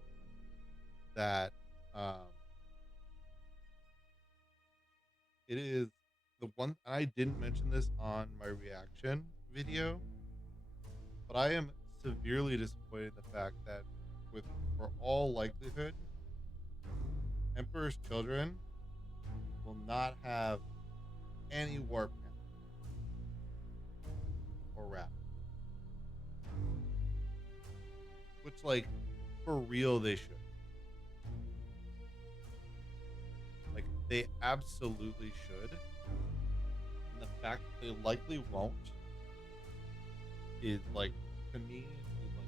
that um it is the one I didn't mention this on my reaction video, but I am severely disappointed in the fact that with for all likelihood, Emperor's Children will not have any warp mechanic or wrap. Which like for real they should. Like they absolutely should. And the fact that they likely won't is like to me is like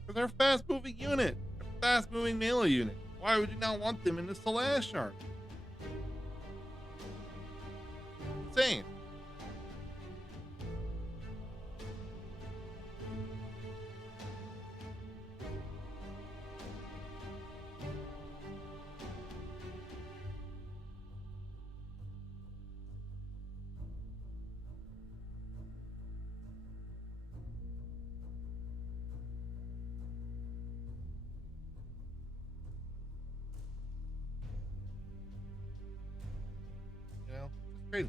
because they're a fast moving unit. They're a fast moving melee unit. Why would you not want them in the Slash army? Insane. You know? It's crazy.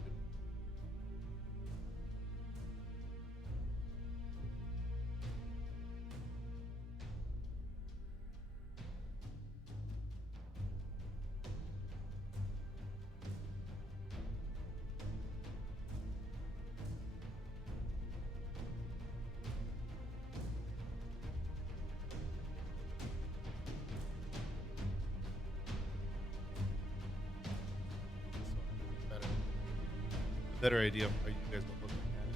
So better idea of how you guys are looking at it.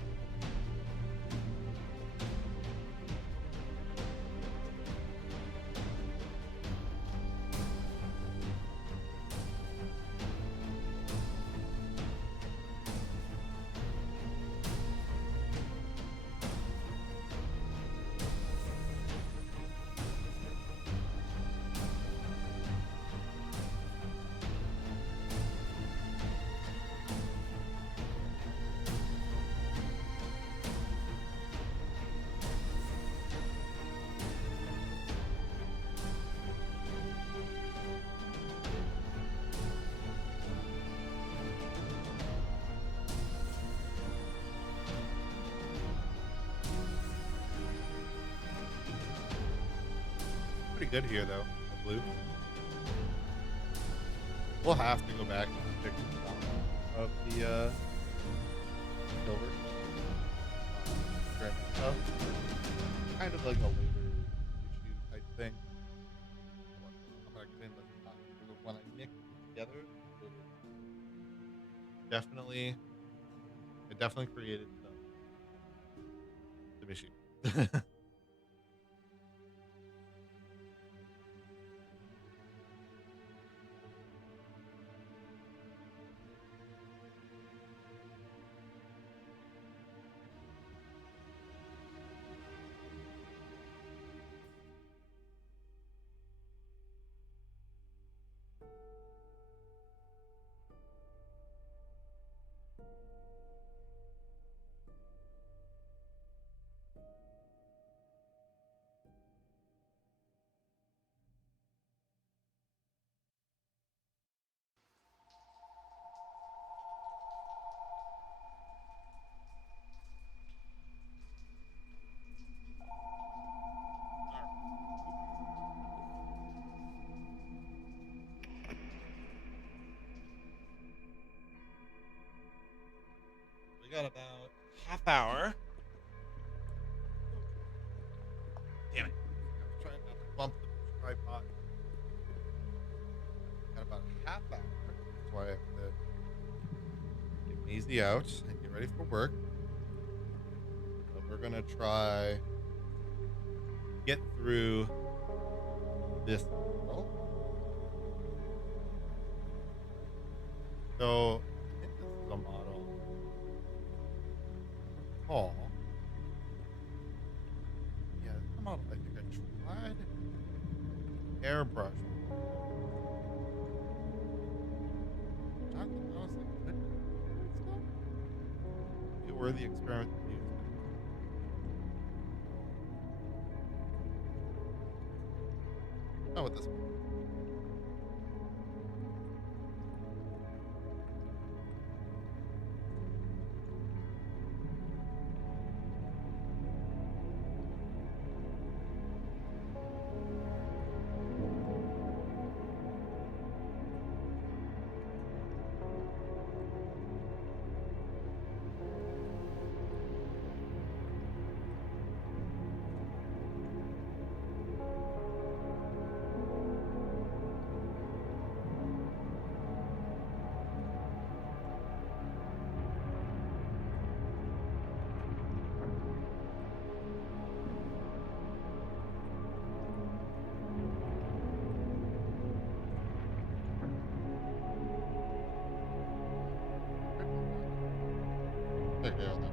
Pretty good here though, the blue. We'll have to go back and fix some of the silver strip stuff. Kind of like a later issue type thing. I'm gonna clean this up. When I mix it together, definitely it definitely created some issues. We got about half hour. Damn it. I'm trying not to bump the tripod. Got about a half hour. That's why I have to get Maisie out and get ready for work. But we're gonna try get through this level. So I think this is a model. Paul. Yeah, this is a model I think I tried airbrush. Honestly, good stuff. the experiment to do so. Not with this one. Okay, hold on.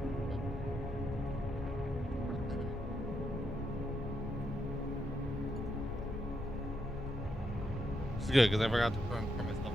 Okay, there we go. This is good because I forgot to turn myself on.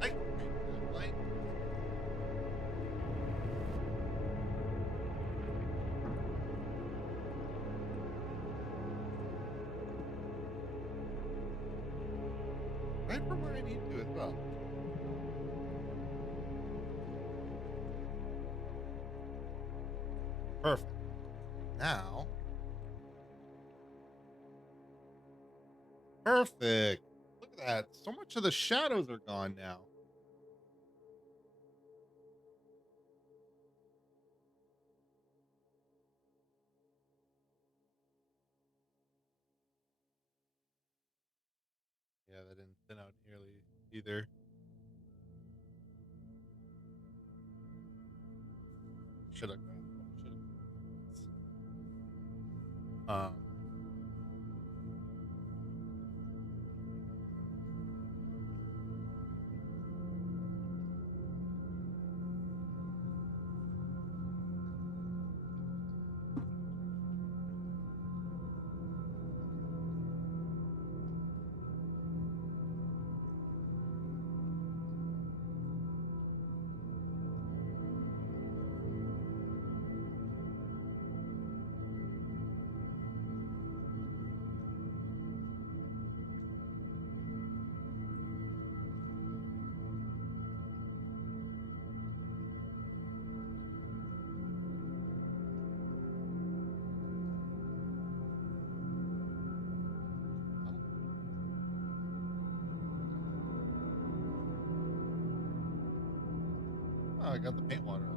Like, like, right from where I need to as well. Perfect. Now, perfect. Look at that. So much of the shadows are gone now. Yeah, that didn't thin out nearly either. Should have gone. Should have. Oh, I got the paint water on there.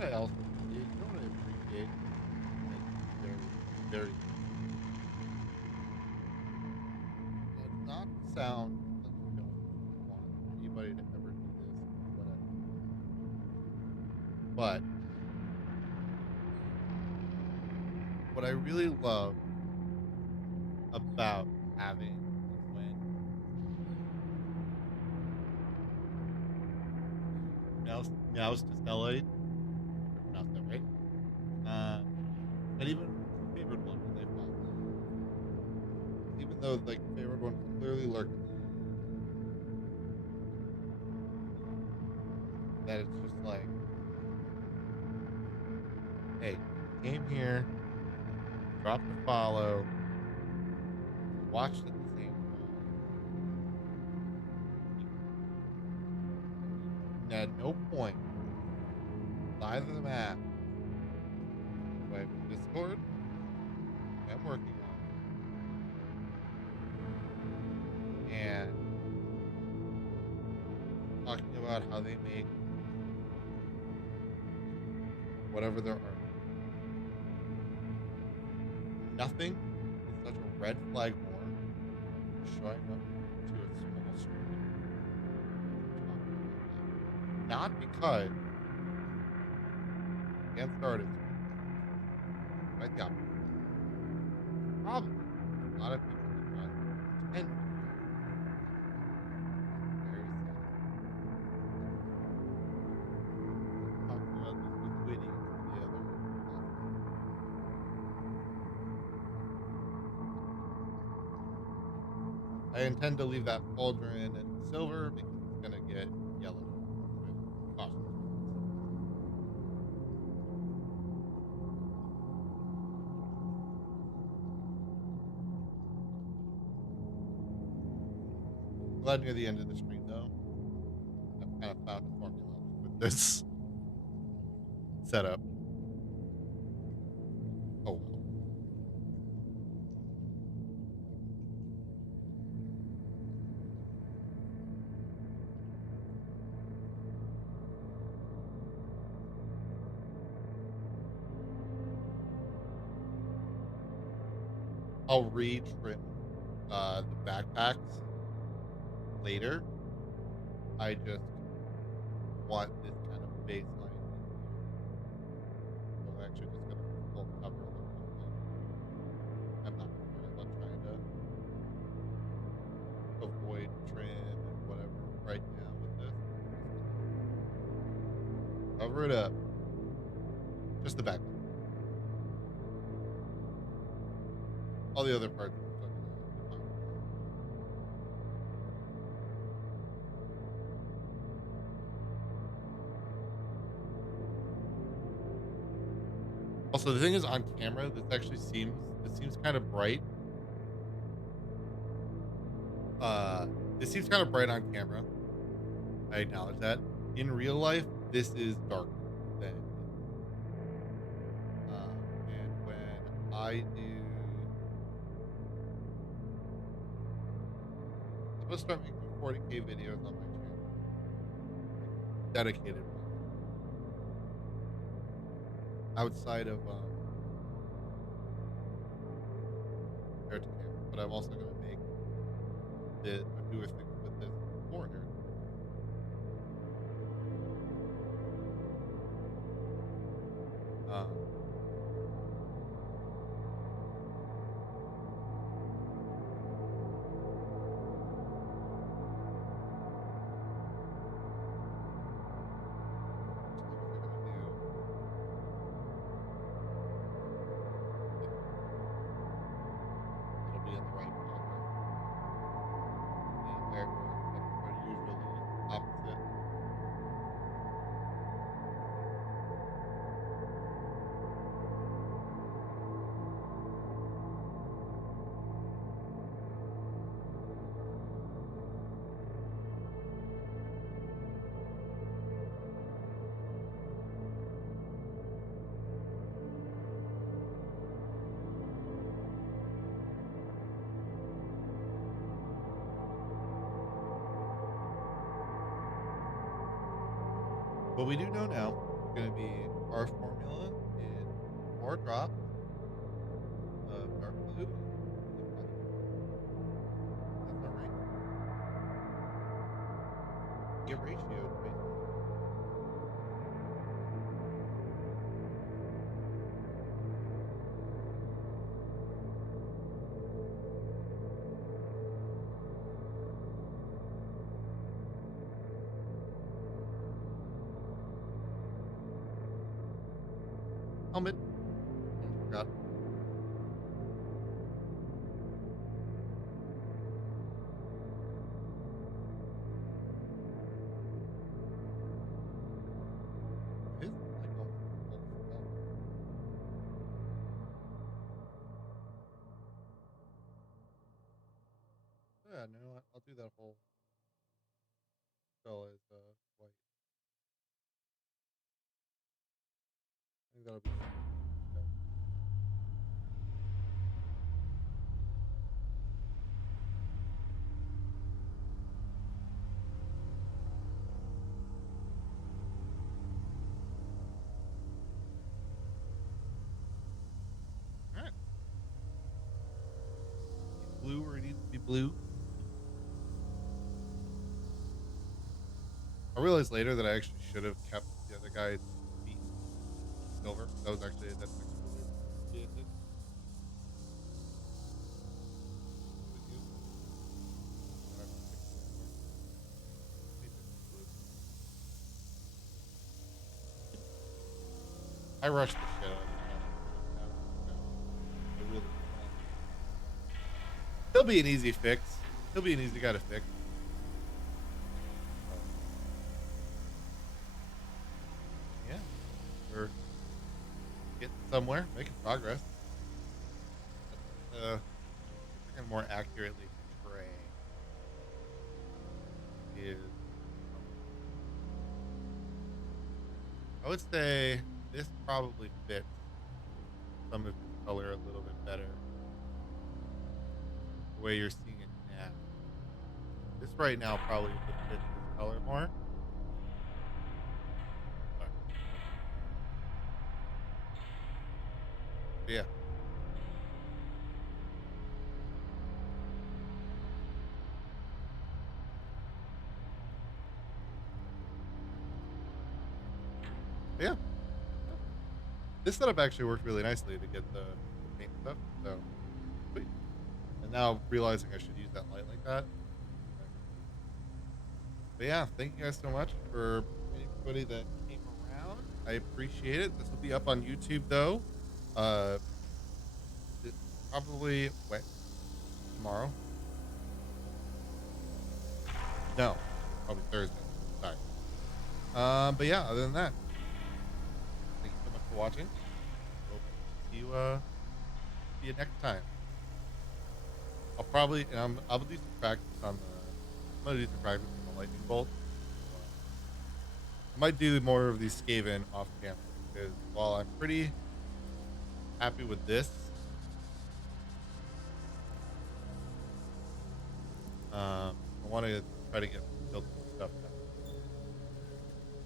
what I also you know what I appreciate? Like very, very not to sound like I don't want anybody to ever do this or whatever. But what I really love about having like when mouse to stellate, if I pronounced that right. Um and even favored one when they follow. Even though like favored one is clearly lurking there, that it's just like, hey, you came here, dropped a follow, you watched at the same time, and at no point was either of them asked, do I have a Discord? I'm working on it. And talking about how they make whatever their art. Nothing is such a red flag more than showing up to a small stream and talking about that. Not because against artists, quite the opposite. Probably a lot of people did not intend for you. Very sad. Talking about this with Witty the other last night. I intend to leave that pauldron silver because it's gonna get yellowed with cautious rains. Glad near the end of the stream though, I've kind of found a formula with this setup. Oh well. I'll re-trim the backpacks later. I just want this kind of baseline in here. So I'm actually just gonna full cover the whole thing. I'm not gonna worry about trying to avoid trim and whatever right now with this. I'm just gonna cover it up. Just the back. All the other parts I'm still gonna be fine. Also, the thing is on camera, this seems kind of bright. Uh, this seems kind of bright on camera. I acknowledge that. In real life, this is darker than. And when I do, I'm gonna start making 40K videos on my channel, like dedicated ones. Outside of compared to camera, but I'm also gonna make the a newer thing with this before here. Um, it'll be in the right order. The air growth are usually opposite. What we do know now Gonna be our formula is 4 drops of dark blue and 3 of white. That's our ratio. Get ratio twice a month. Helmet. Almost forgot. His is like almost a full spell. Yeah, no, I'll do that whole spell as white. I think that'll be better. All right. It's blue where it needs to be blue. I realized later that I actually should have kept the other guy's feet silver. That's actually a weird association with you. That I'm not picking anymore. Let me pick this blue. I rushed the shit out of this guy. I didn't have to. I really did not. He'll be an easy fix. He'll be an easy guy to fix. But yeah, we're getting somewhere, making progress. If I can more accurately portray is, um, I would say this probably fits some of his color a little bit better the way you're seeing it now. This right now probably would fit his color more. But yeah, yeah, yeah. This setup actually worked really nicely to get the paint stuff. So sweet. And now realizing I should use that light like that. Actually pretty cool. But yeah, thank you guys so much for anybody that came around. I appreciate it. This will be up on YouTube though. Uh, it, probably wait tomorrow. No, probably Thursday. Sorry. But yeah, other than that, thank you so much for watching. Hope to see you next time. I'll do some practice on the. I'm gonna do some practice on the lightning bolts. So, I might do more of these Skaven off camera because while I'm pretty happy with this, I want to try to build some stuff done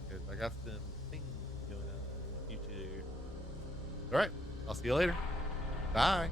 because I got some things going on in the future. All right, I'll see you later. Bye.